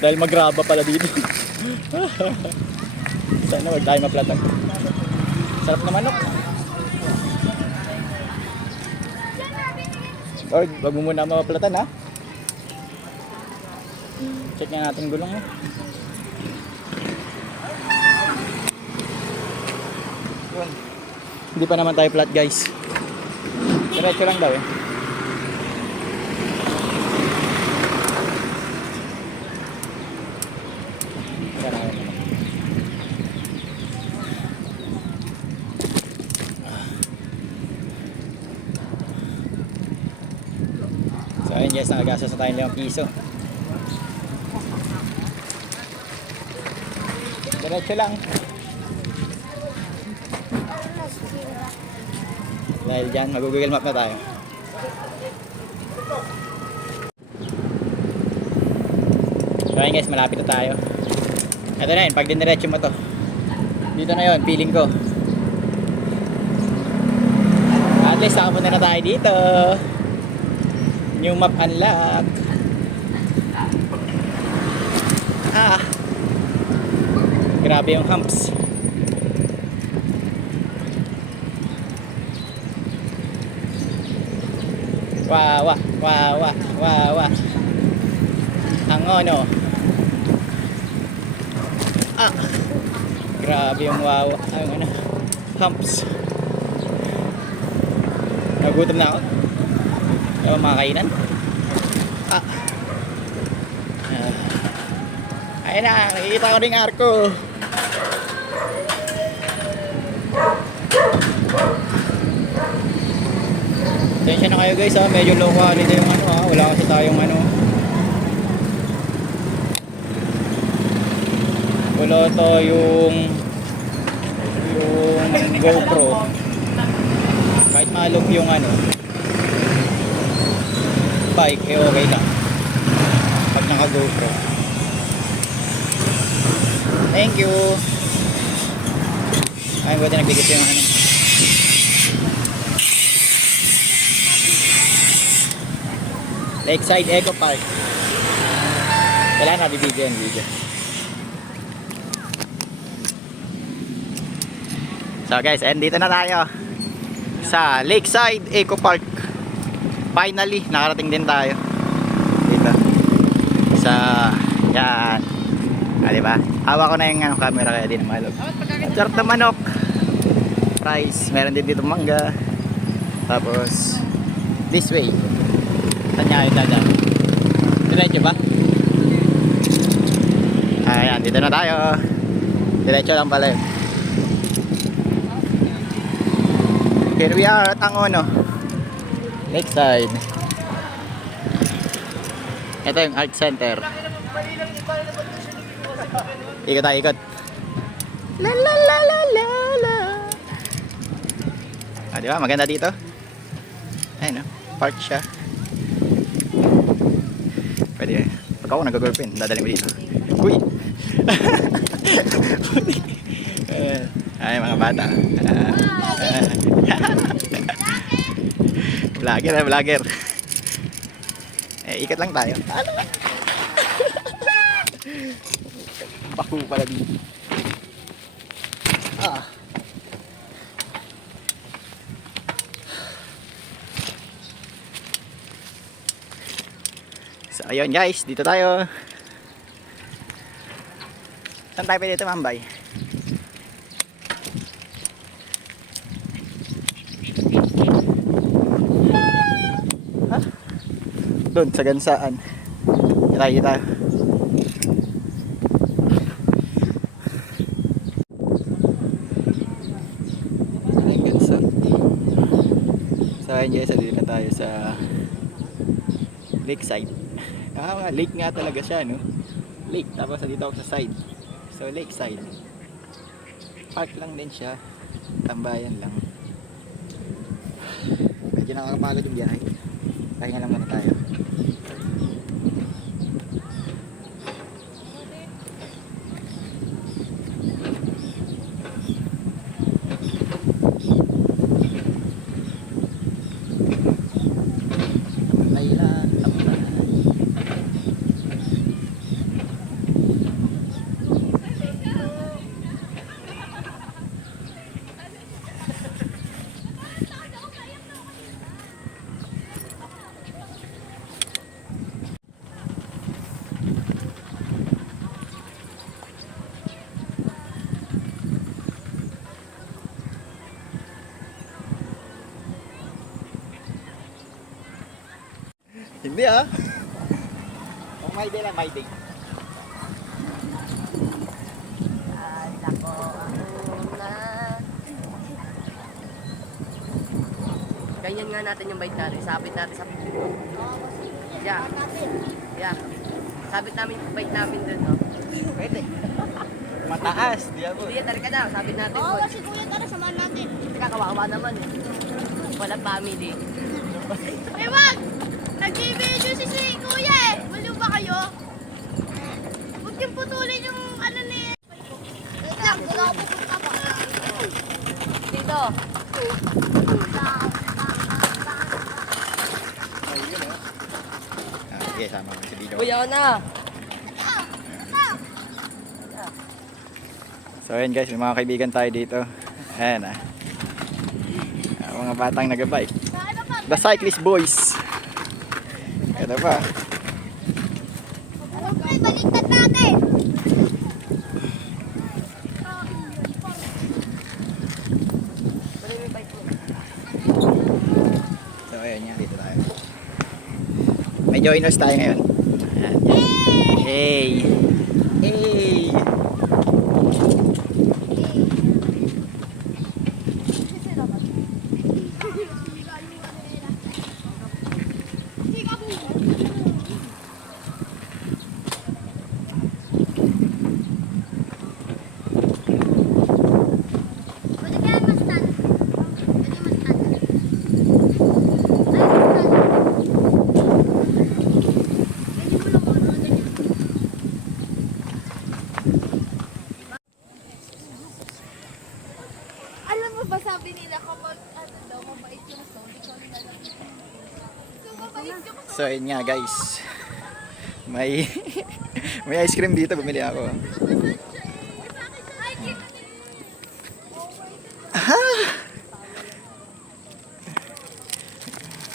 Dahil magraba pala dito. Sana wag tayo maplatan. Sarap na manok. Lord, wag mo muna maplatan ha. Check nga natin gulong ha. Yun. Hindi pa naman tayo flat guys. Diretso lang daw eh. So ayun guys, nakagastos na tayo ng piso. Diretso lang. Dahil dyan, mag-google map na tayo. So ayun guys, malapit na tayo. Ito na yun, pag diniretso mo to. Dito na yun, feeling ko. At least nakapunta na tayo dito. New map unlock. Ah, grabe yung humps. Wawa, wawa, wawa. Ang ono. Ah, grabe yung wawa. Ang ano, humps. Nagutom na ako. Di ba makakainan? Ah. Ayun na, nakikita ko rin arko. Tensya na kayo guys ha, medyo low quality yung ano ha, wala kasi tayong ano. Wala tayong GoPro. Kahit malog yung ano bike, eh okay lang pag naka GoPro. Thank you. Ay, buti nagdikit yung ano. Lakeside Eco Park. Wala na, bibigyan video. So guys, and dito na tayo sa Lakeside Eco Park. Finally, nakarating din tayo dito sa yan. Ah, diba? Hawa ko na yung camera kaya din malog. At sarap na manok. Price, meron din dito mangga. Tapos this way. Saan niya yung dadaan? Diretso ba? Ayan, dito na tayo. Diretso lang pala yun. Here we are at Angono, Lakeside. Ito yung art center. Ikot tayo, ikot. La la la la la la. Ah, di ba? Maganda dito. Ayun, no? Park siya. Pwede. Pag ako nag-girlfriend, dadalhin mo dito. Uy! Ay, mga bata. Vlogger na, vlogger. Eh, ikat lang tayo. Ano ba? Baku pala dito. Ah. So, ayun guys, dito tayo. Saan tayo pwede tumambay? Ha? Doon, sa gansaan. Tayo tayo. Ang gansa. So, ayun guys, dito na tayo sa Lakeside. Lake nga talaga siya, no? Lake, tapos dito ako sa side. So, lake side. Park lang din siya. Tambayan lang. Medyo nakakapagod yung biyahe. Pahinga lang muna tayo. Tambay lang, tambay. Hindi ah. Kung may day lang, may day. Ganyan nga natin yung bike natin. Sabit natin sa... Yeah. Yeah. Sabit namin yung bike namin dun, no? Pwede. Mataas, di ako. Hindi, talaga na. Sabit natin. Oo, Boy. kasi kuya, tara, samahan natin. Teka, kawawa naman eh. Walang family. Uy, wag! Nag-video si kuya eh. Maliw ba kayo? Huwag yung putulin yung ano ni... Wait lang, wala ako pupunta pa. Dito. Ayun ah. Sige, sama ko sa video. Uy, ako na. So ayun guys, may mga kaibigan tayo dito. Ayan ah. Mga batang nagabike. The Cyclist Boys. Ito pa. Uy, baliktad natin! Tuloy mo yung bike mo. So ayun nga, dito tayo. May joiners tayo ngayon. Ayan. Hey! Hey! Pwede kaya mas-tan? Pwede mas-tan? Ay, mas-tan. Pwede mo lang kung ano ganyan. Alam mo ba sabi nila kapag ano daw, mabait yung soul, ikaw na lang. So, mabait yung soul. So ayun nga guys. May may ice cream dito, bumili ako.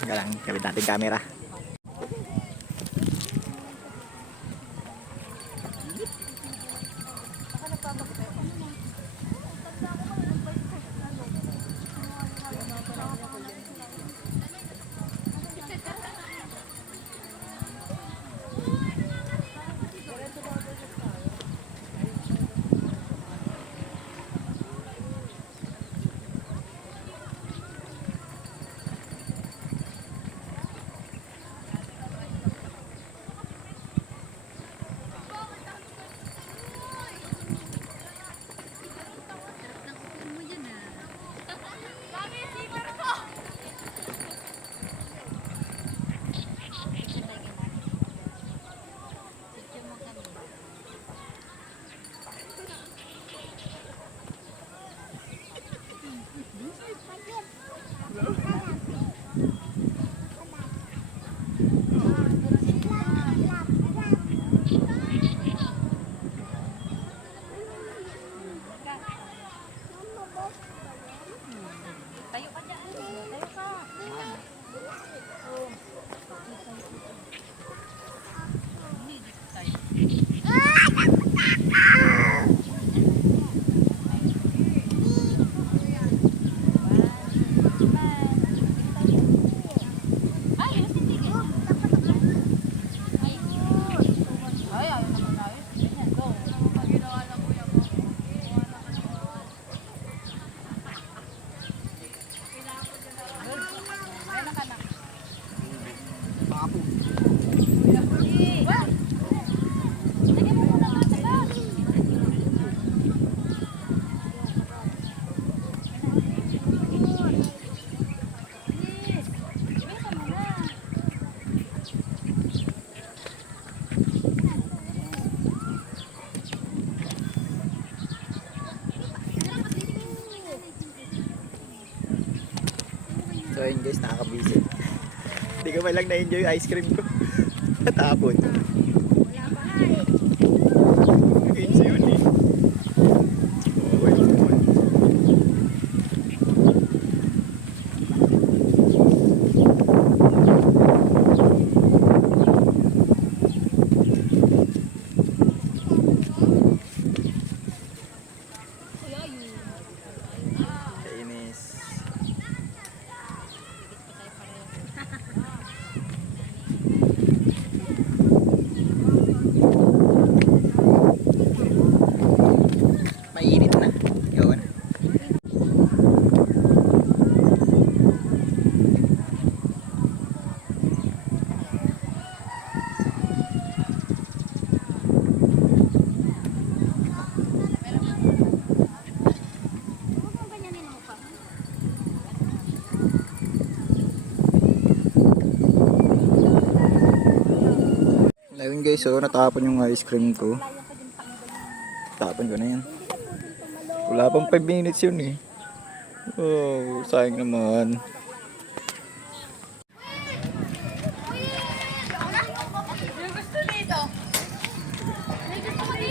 Teka lang, kabit natin camera. So ayun guys, nakakabisit. Hindi ko man lang na-enjoy yung ice cream ko. Natapon. Games yun eh. Okay naman. Kainis. Mainit na. Yun. Ayun guys, so natapon yung ice cream ko. Tapon ko na yan. Wala pang 5 minutes yun eh. Oh, sayang naman.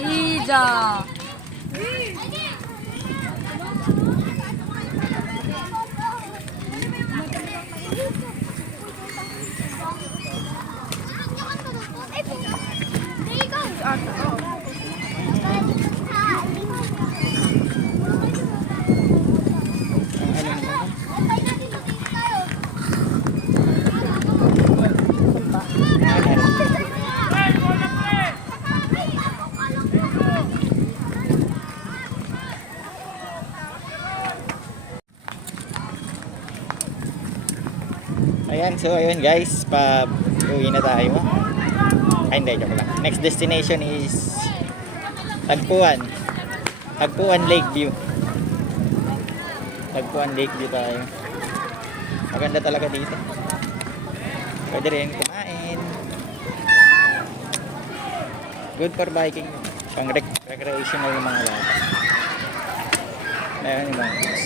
Ida. Ayan, so ayun guys, uwi na tayo. Ay hindi, joke lang. Next destination is Tagpuan. Tagpuan Lakeview. Tagpuan Lakeview tayo. Maganda talaga dito. Pwede rin kumain. Good for biking. Pang recreational ng mga bata. Meron yung mga guys.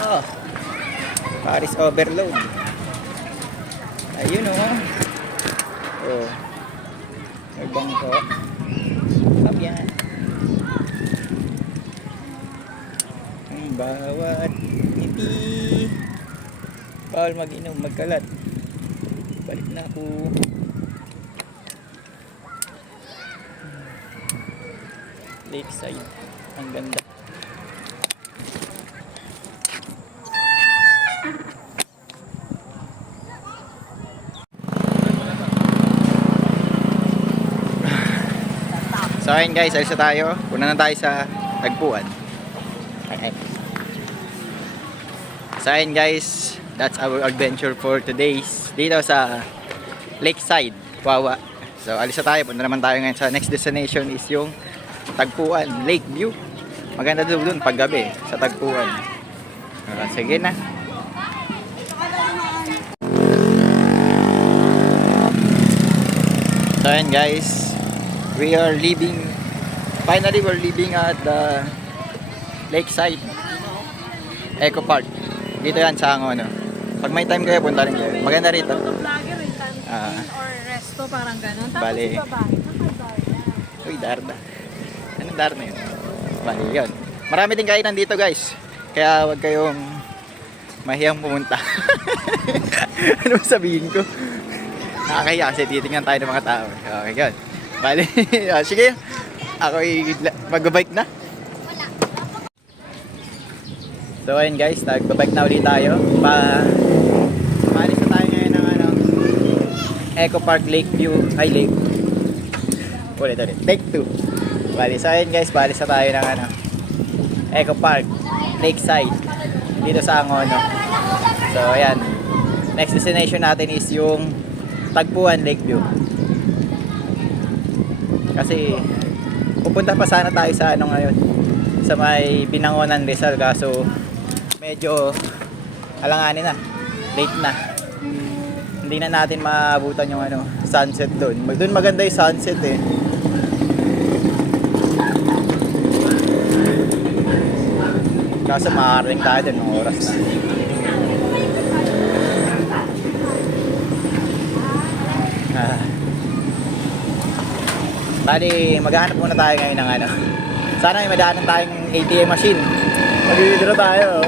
Oh, Paris Overload. Ayun oh. Oh. May bangko. Up yan. Ang bawat ngiti. Bawal mag-inom, magkalat. Balik na ako. Lakeside. Ang ganda. So ayun guys, alis na tayo. Una na tayo sa Tagpuan. Okay. So ayun guys, that's our adventure for today's dito sa Lakeside, Wawa. So alis na tayo. Punta naman tayo ngayon sa next destination is yung Tagpuan, Lakeview. Maganda doon paggabi sa Tagpuan. Sige na. So ayun guys, we are leaving. Finally, we're leaving at the Lakeside Eco Park. Dito yan sa ano. Pag may time kayo, punta rin kayo. Maganda rito. Vlogger rin, or resto, parang gano'n. Tapos Bali. yung babae, naka-Darda. Uy, Darda. Anong Darda yun? Bali, yun. Marami din kainan dito guys. Kaya wag kayong mahiyang pumunta. Ano ba sabihin ko? Nakakahiya kasi titingnan tayo ng mga tao. Okay, good. Bali, sige. Ako'y mag-bike na. So ayun guys, nag-bike na ulit tayo. Maalis na tayo ngayon ng Eco Park Lakeview. Hi Lake. Ulit. Take 2. Bali, so ayun guys, maalis na tayo ng Eco Park Lakeside. Dito sa Angono. So ayan. Next destination natin is yung Tagpuan Lakeview. Kasi pupunta pa sana tayo sa ngayon, sa may Binangonan Rizal, kaso medyo alanganin na, late na, hindi na natin maabutan yung sunset doon. Doon maganda yung sunset eh. Kaso makakarating tayo doon ng oras na. Bali, maghahanap muna tayo ngayon ng ano. Sana may madaanan tayong ATM machine. Mag-withdraw tayo.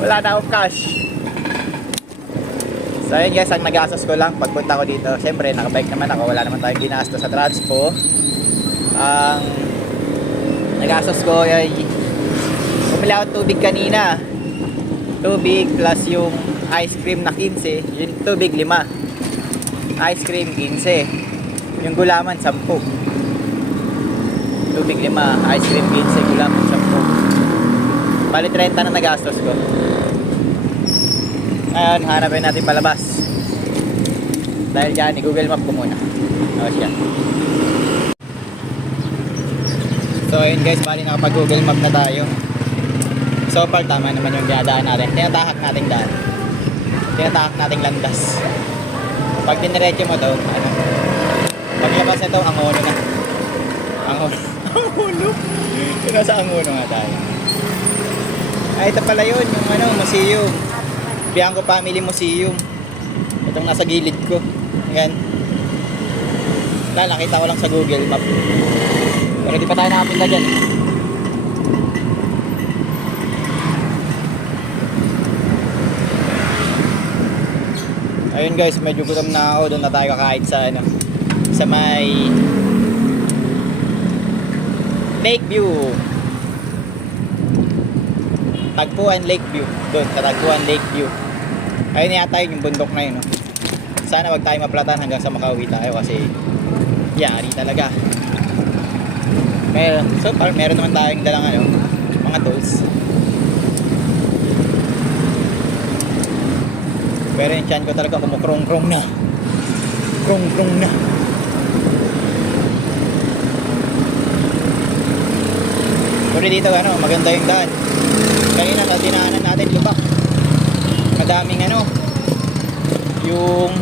Wala na akong cash. So ayun guys, ang nagastos ko lang pagpunta ko dito. Siyempre, nakabike naman ako. Wala naman tayong ginastos sa transpo. Ang nagastos ko ay bumili ako ng tubig kanina. Tubig plus yung ice cream na 15. Yung tubig 5. Ice cream 15. Yung gulaman 10. Tubig 5, ice cream 15, gulaman 10. Bali 30 na nagastos ko. Ngayon, hanapin natin palabas. Dahil dyan, i-google map ko muna. O siya. So ayun guys, bali nakapag-google map na tayo. So far, tama naman yung dinadaan natin. Tinatahak nating daan. Tinatahak nating landas. Pag diniretso mo to, ano, paglabas nito, ang uno na. Ang uno. Ang uno? Nasa ang uno nga tayo. Ay, ito pala yun, yung ano, museum. Bianco Family Museum. Itong nasa gilid ko. Ayan. Nakita ko lang sa Google Map. Pero di pa tayo nakapunta dyan. Ayun guys, medyo gutom na ako. Doon na tayo kakain sa ano, sa may Lakeview. Tagpuan Lakeview. Doon, sa Tagpuan Lakeview. Ayun yata yung bundok na yun. No? Sana wag tayo maplatan hanggang sa makauwi tayo kasi yari talaga. So far, meron naman tayong dalang ano, mga tools. Pero yung tiyan ko talaga kumukrong-krong na. Krong-krong na. Pero dito ano, maganda yung daan. Kanina sa dinaanan natin lubak. Madaming ano, yung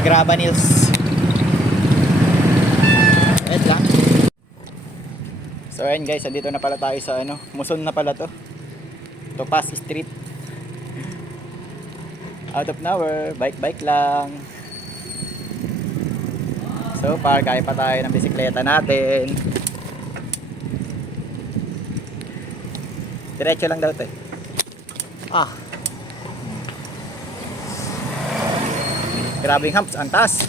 Graba Nils. Wait lang. So ayun guys, andito na pala tayo sa ano, Muson na pala to. Topas Street. Out of nowhere, bike lang. So far, kaya pa tayo ng bisikleta natin. Diretso lang daw to eh. Grabing humps, ang taas.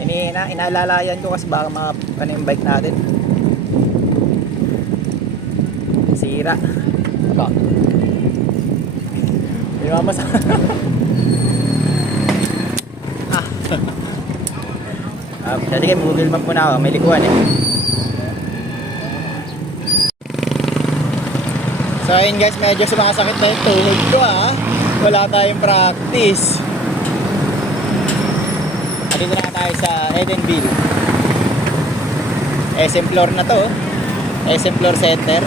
Inaalalayan ko kasi baka ano yung bike natin. Sira. Ba. Di ba mas sige, Google Map muna ako. May likuan eh. So ayun guys, medyo sumakasakit na yung tuhod ko Wala tayong practice. Dito na tayo sa Edenville. SM floor na to. SM floor center.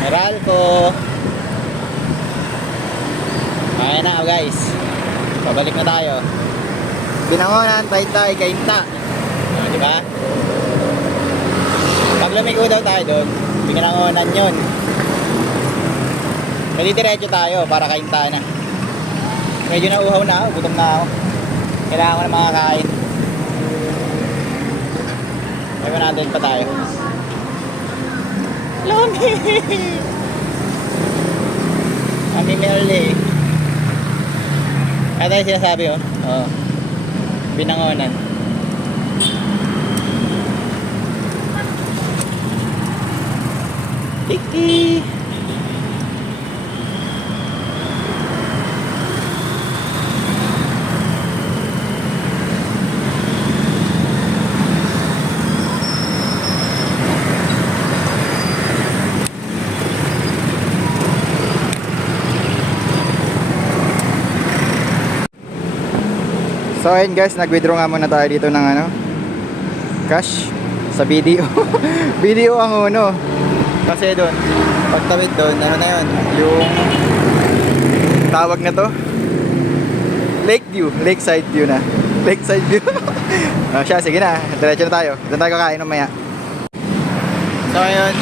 Meralco. Ayan na guys. Pabalik na tayo. Binangonan, Taytay, Cainta. Di ba? Pag lumigo daw tayo doon, Binangonan yun. Diretso tayo para Cainta na. Medyo nauhaw na ako, gutom na ako. Kailangan ko na makakain. Kaya natin pa tayo. Lami! Ang early. Kaya tayo sinasabi oh. Binangonan. Tiki! So ayun guys, nag-withdraw nga muna tayo dito ng cash sa BDO. BDO ang uno. Kasi doon, pagtawid doon, na yun, yung tawag na to, Lakeview, Lakeside View na. Lakeside view. Siya, sige na. Diretso na tayo. Doon tayo kakain mamaya. So ayun.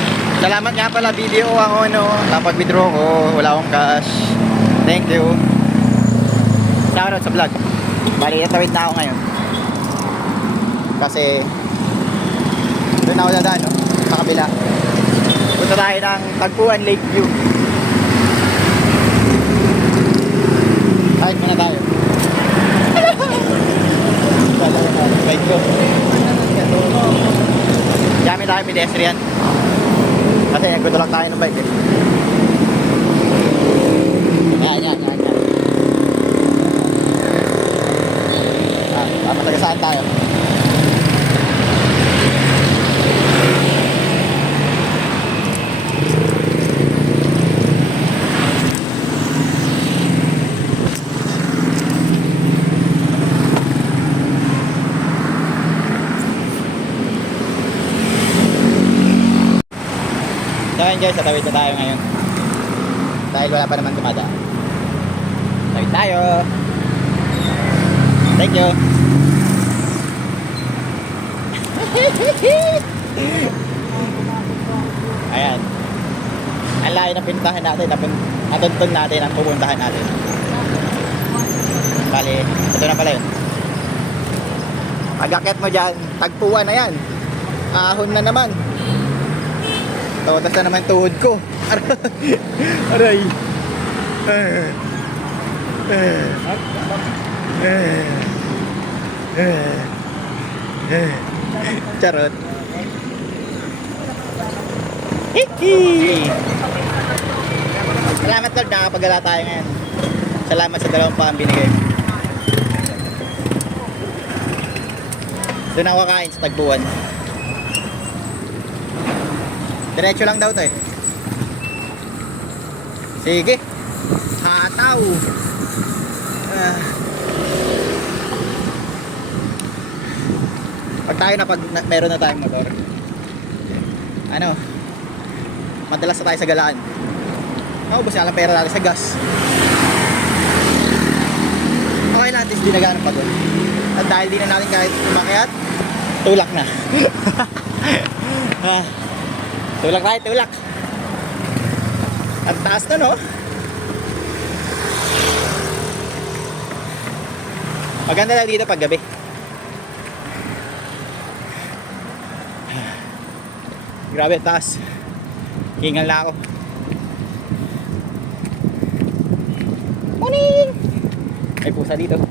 Salamat nga pala video ako napag-withdraw ko. Wala akong cash. Thank you. Shoutout sa vlog. Bali, tawid na ako ngayon. Kasi doon ako dadaan, no? Sa kabila. Punta tayo ng Tagpuan Lakeview. Kahit muna tayo. Bike ko. Dami tayo pedestrian. Kasi naggusto lang tayo ng bike eh. Yan. Papatagasaan tayo. So ayun guys, tatawid na tayo ngayon. Dahil wala pa naman dumadaan. Tawid tayo. Thank you. Ayan. Ang layo ng pinuntahan natin, natuntun natin ang pupuntahan natin. Bali, ito na pala yun. Pag-akyat mo dyan, Tagpuan na yan. Ahon na naman. Totas na naman tuhod ko. Aray. Charot. Hihi. Salamat Lord, nakapagala tayo ngayon. Salamat sa dalawang pang binigay mo. Doon ako kakain sa Tagpuan. Diretso lang daw to eh. Sige. Hataw. Pag meron na tayong motor, madalas na tayo sa galaan. Naubos na lang pera natin sa gas. Okay lang, at least di nagano pa doon. At dahil di na natin kahit umakyat, tulak na. Tulak tayo, tulak. Ang taas na, no? Maganda lang dito pag gabi. Grabe, taas. Hingal na ako. Morning! May pusa dito.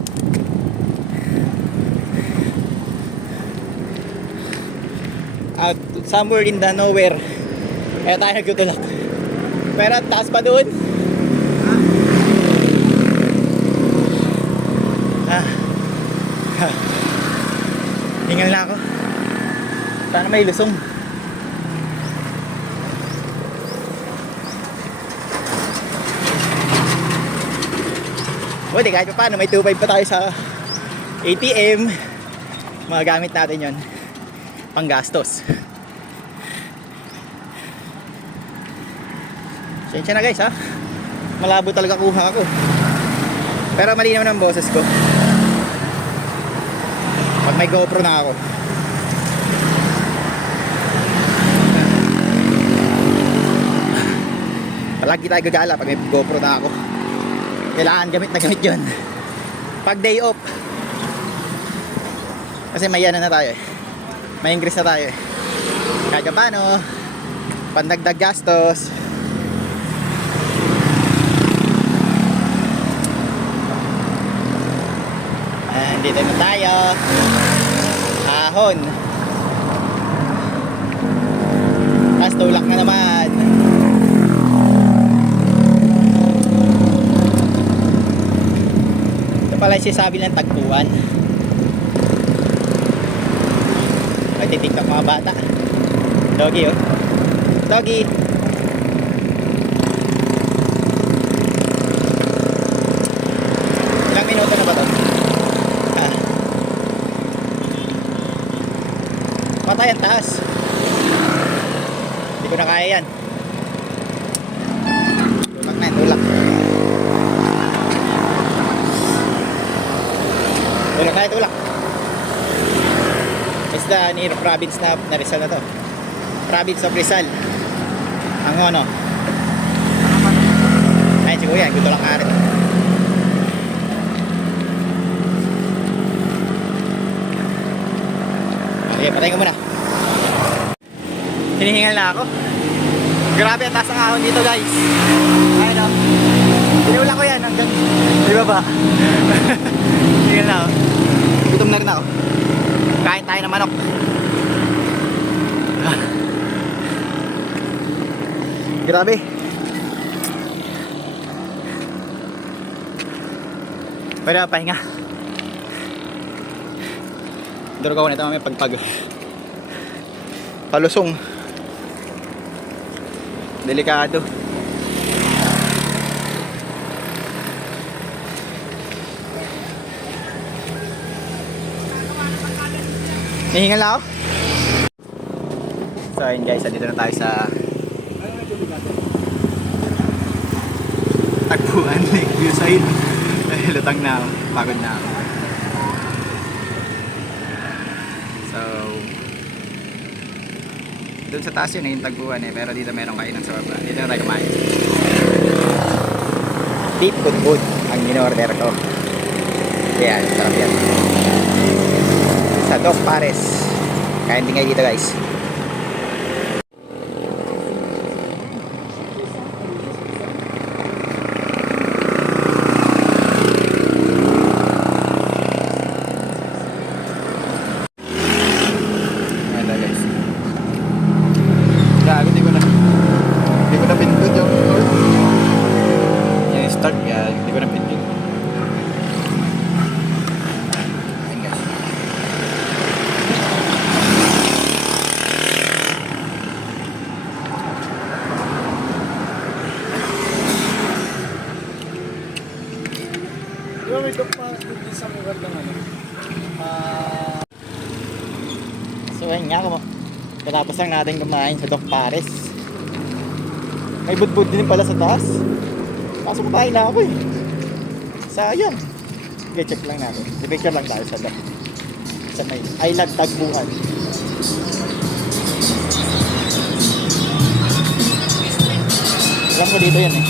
Out somewhere in the nowhere. Kaya tayo nagtutulak. Pero ang taas pa doon. Hingal na ako. Sana may lusong. Buti kahit pa paano may 2.5 pa tayo sa ATM. Magagamit natin yon panggastos. Sensya na guys ha. Malabo talaga kuha ako. Pero malinaw ng boses ko pag may GoPro na ako. Palagi tayo gagala pag may GoPro na ako. Kailangan gamit na gamit yun pag day off. Kasi may ano na tayo eh. May increase na tayo eh. Kahit paano pandagdag gastos. Dito na tayo. Ahon. Tapos tulak na naman. Ito pala yung sinasabi ng Tagpuan. Magtitiktok mga bata. Doggy oh. Doggy. Ilang minuto na ba ito? Patay ang taas. Hindi ko na kaya yan. Tulak na yan, tulak. Tulak na yan, tulak. isda ni province na Rizal na to. Province of Rizal. Ang ano. Ayun si Kuya, gusto lang karet. Okay, patayin ko muna. Hinihingal na ako. Grabe ang taas ng ahon dito guys. Ayun o. Pinula ko yan hanggang di ba ba? Hinihingal na ako. Gutom na rin ako. Kain tayo ng manok. Grabe. Pwede na pahinga. Durog ako nito mamaya pagpag palusong. Delikado. Nahingal na ako. So ayun guys, dito na tayo sa Tagpuan Lake View Side. Ay, lutang na ako. Pagod na ako. So doon sa taas yun yung Tagpuan eh. Pero dito meron kainan sa baba. Dito na tayo kumain. Deep food ang in-order ko. Yan, sarap yan. Sa Doc Pares. Kain din kayo dito guys. Ayan guys. Gago, di ko na pindot yung start kaya di ko na pindot. Ayan guys. Di ba may dog pa dito sa lugar ng ano? So ayun nga, katapos lang natin kumain sa Doc Pares. May budbud din pala sa taas. Kaso kumain na ako eh. Sayang. Okay, check lang natin. I-picture lang tayo sa Doc. Sa may Island Tagpuan. Alam ko dito yan eh.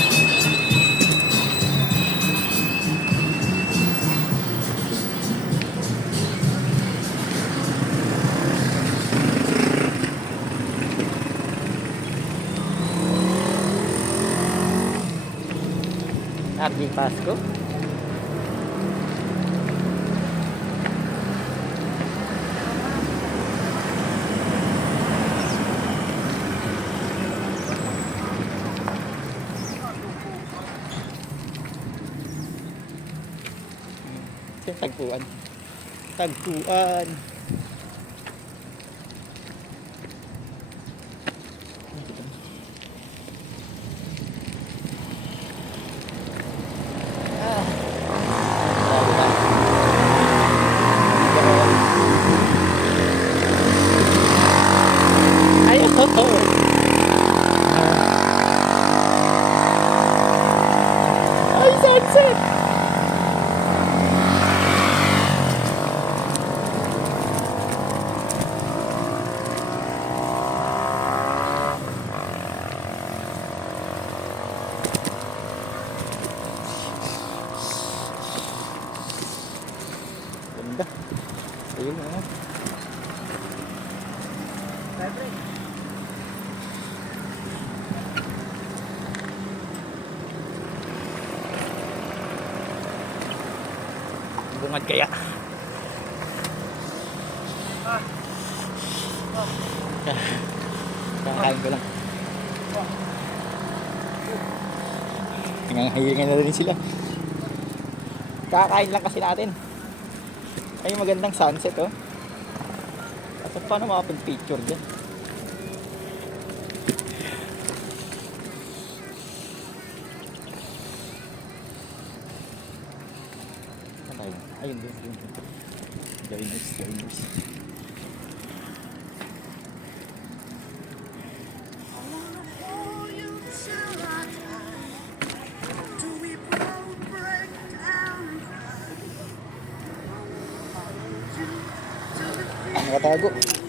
RG Pasco. Tagpuan. Tagpuan. Ay, sunset! Ganda. Ayun na. Bungad kaya. Kakain ko lang. Nangangahiringan na rin sila. Kakain lang kasi natin. Ay, magandang sunset oh. At paano makapag-picture dyan? Ayun doon, yun. Very nice, very nice. Nakatago.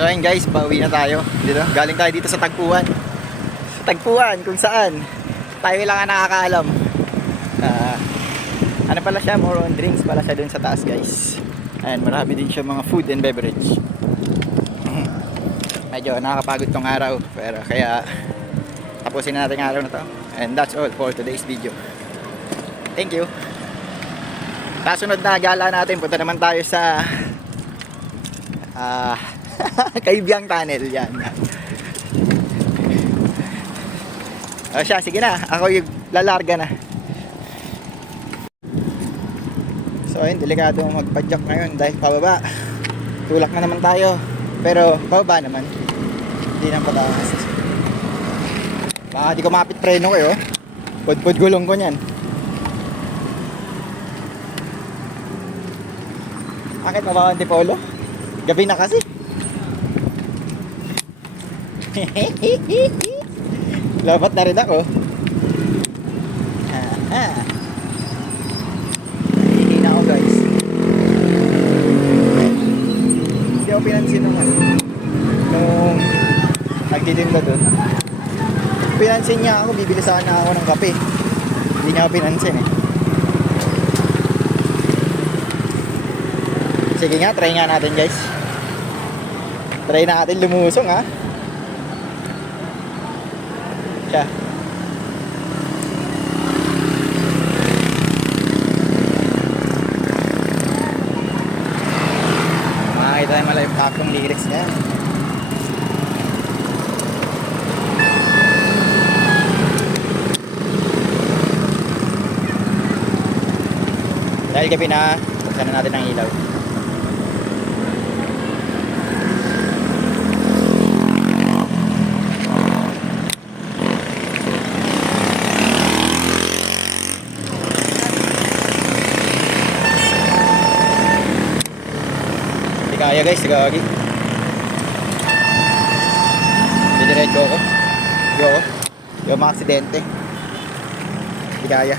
So ayun guys, pauwi na tayo dito. Galing tayo dito sa Tagpuan. Sa Tagpuan, kung saan tayo lang ang nakakaalam. Ano pala siya, more on drinks pala siya dun sa taas guys. Ayan, marami din siya mga food and beverage. Medyo nakakapagod tong araw, pero kaya tapusin na natin ang araw na to. And that's all for today's video. Thank you. Kasunod na gala natin, punta naman tayo sa Kaibyang Tunnel. Yan. O siya, sige na. Ako yung lalarga na. So ayun, delikado magpadyak ngayon dahil pababa. Tulak na naman tayo. Pero pababa naman. Hindi nang pataas. Baka di ko mapit preno ko eh. Pud-pud gulong ko niyan. Bakit mababa ang Antipolo? Gabi na kasi. Labat na rin ako. Hindi na ako guys. Hindi ako pinansin nung nagtitinda doon. Pinansin niya ako, bibili sana ako ng kape. Hindi niya ako pinansin eh. Sige nga, try nga natin guys. Try natin lumusong ha. Siya. Makakita tayo mala yung kakong lyrics na yan. Dahil gabi na, buksan na natin ang ilaw. Kaya guys, gagi. Didiretso ako. Yo ma-aksidente. Hindi kaya.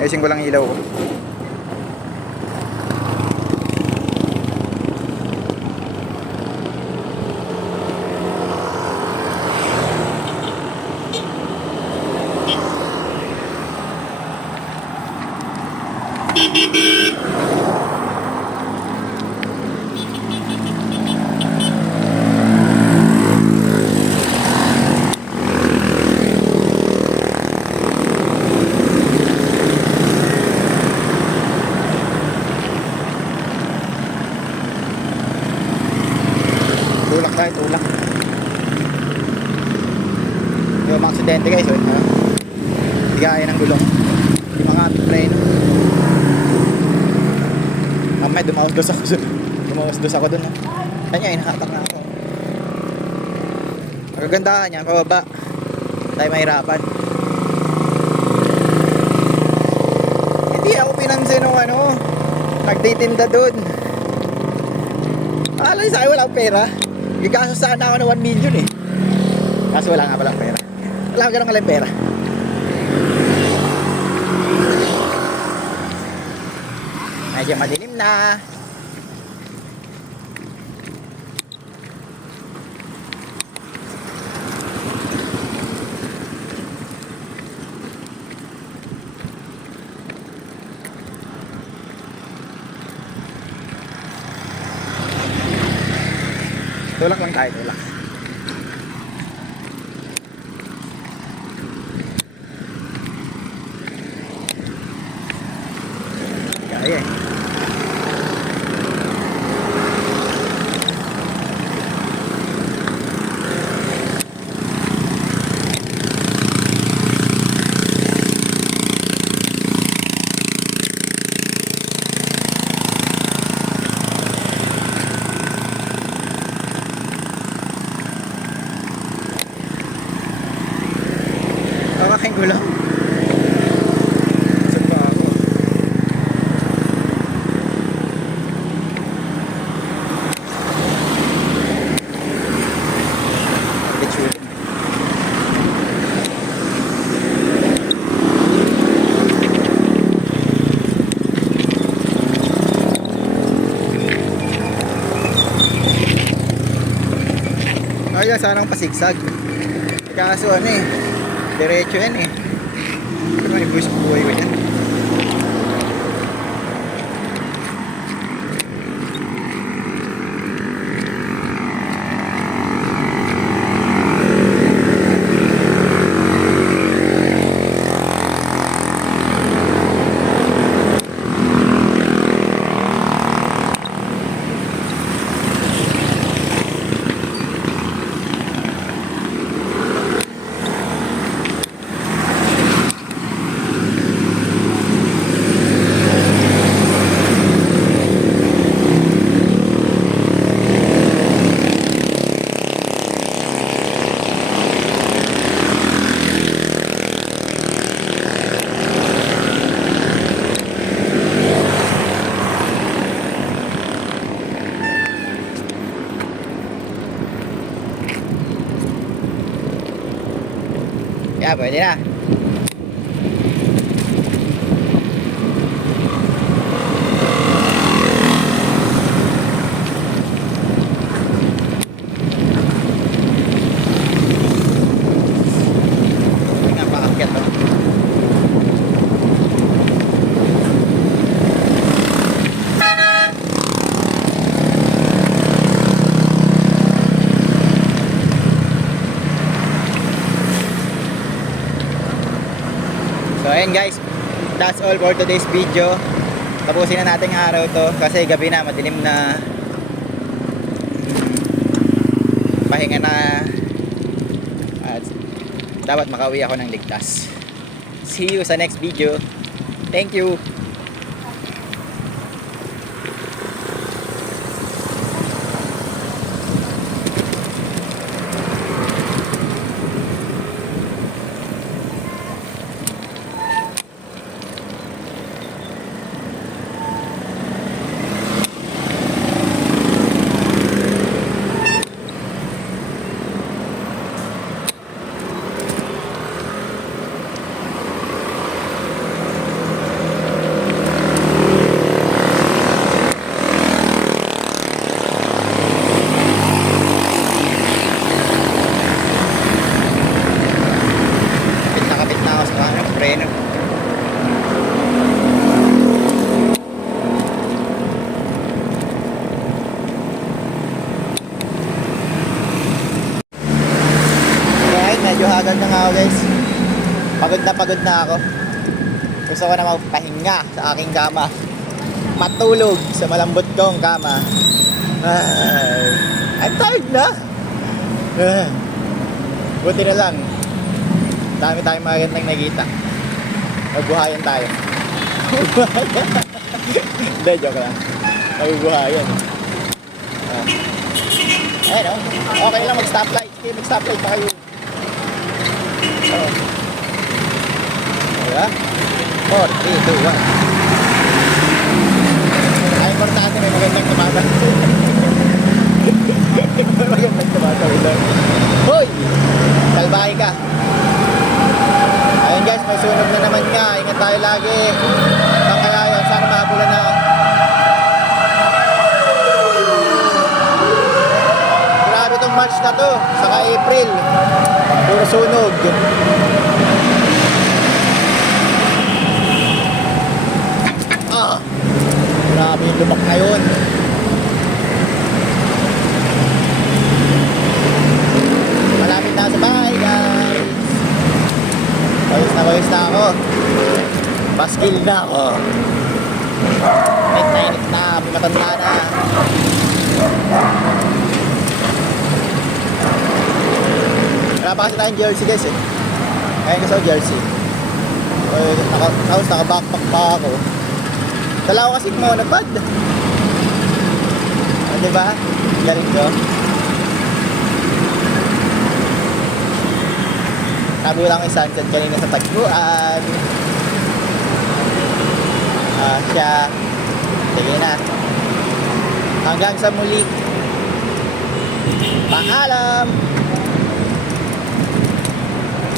Ayusin ko lang ilaw ko. Tulak tayo, tulak. Yung mga aksidente guys, hindi kaya ng gulong. Hindi makapit preno. Mamaya dumawas-dos ako dun. Kanya, inahatak na ako. Magagandahan niya, pababa. Tayo mahirapan. Hindi ako pinansin nung nagtitinda dun. Akala niya sa akin walang pera. Gagaso sana ako ng 1 million eh. Kaso wala nga palang pera. Wala ka ganun kalang pera. Medyo madilim na. Tulak lang tayo, tulak. Kaya eh. Kakaking ko lang. Saan ba ako? Lechon. talaga sanang pasigsag. Kaso ano eh, diretso yan eh. Ito may bus buhay ko dyan. Yeah, pwede na. Tingnan pa akyat to. So ayan guys, that's all for today's video. Tapusin na natin ang araw to kasi gabi na, madilim na. Pahinga na. At dapat makauwi ako ng ligtas. See you sa next video. Thank you. Kapit na ako sa preno. Alright, medyo hagal na nga ako guys. Pagod na ako. Gusto ko na magpahinga sa aking kama. Matulog sa malambot kong kama. Ay, I'm tired na. Buti na lang. Dami tayong magandang nakita. Magbuhayan tayo. Hindi, joke lang. Magbuhayan. Ayun o. Okay lang mag-stoplight. Okay, mag-stoplight pa kayo. Diba? 4, 3, 2, 1. Ay, importante may magandang tumata. May magandang tumata. Hoy! Salbahe ka. Ayun guys, may sunog na naman nga. Ingat tayo lagi. Saan kaya yun? Sana mahabulan na. Grabe tong March na to. Saka April. Puro sunog. Grabe yung lumak na yun. Malapit na sa bahay guys. Pawis na ako. Baskil na ako. Init na, may matanda na. Wala pa kasi tayong jersey guys eh. Ngayon kasi ako jersey. Tapos naka-backpack pa ako. Dala ko kasi monopod. Diba? Galing ko. Nabulang yung sunset kanina sa tagpuan. Siya. Sige na. Hanggang sa muli. Paalam!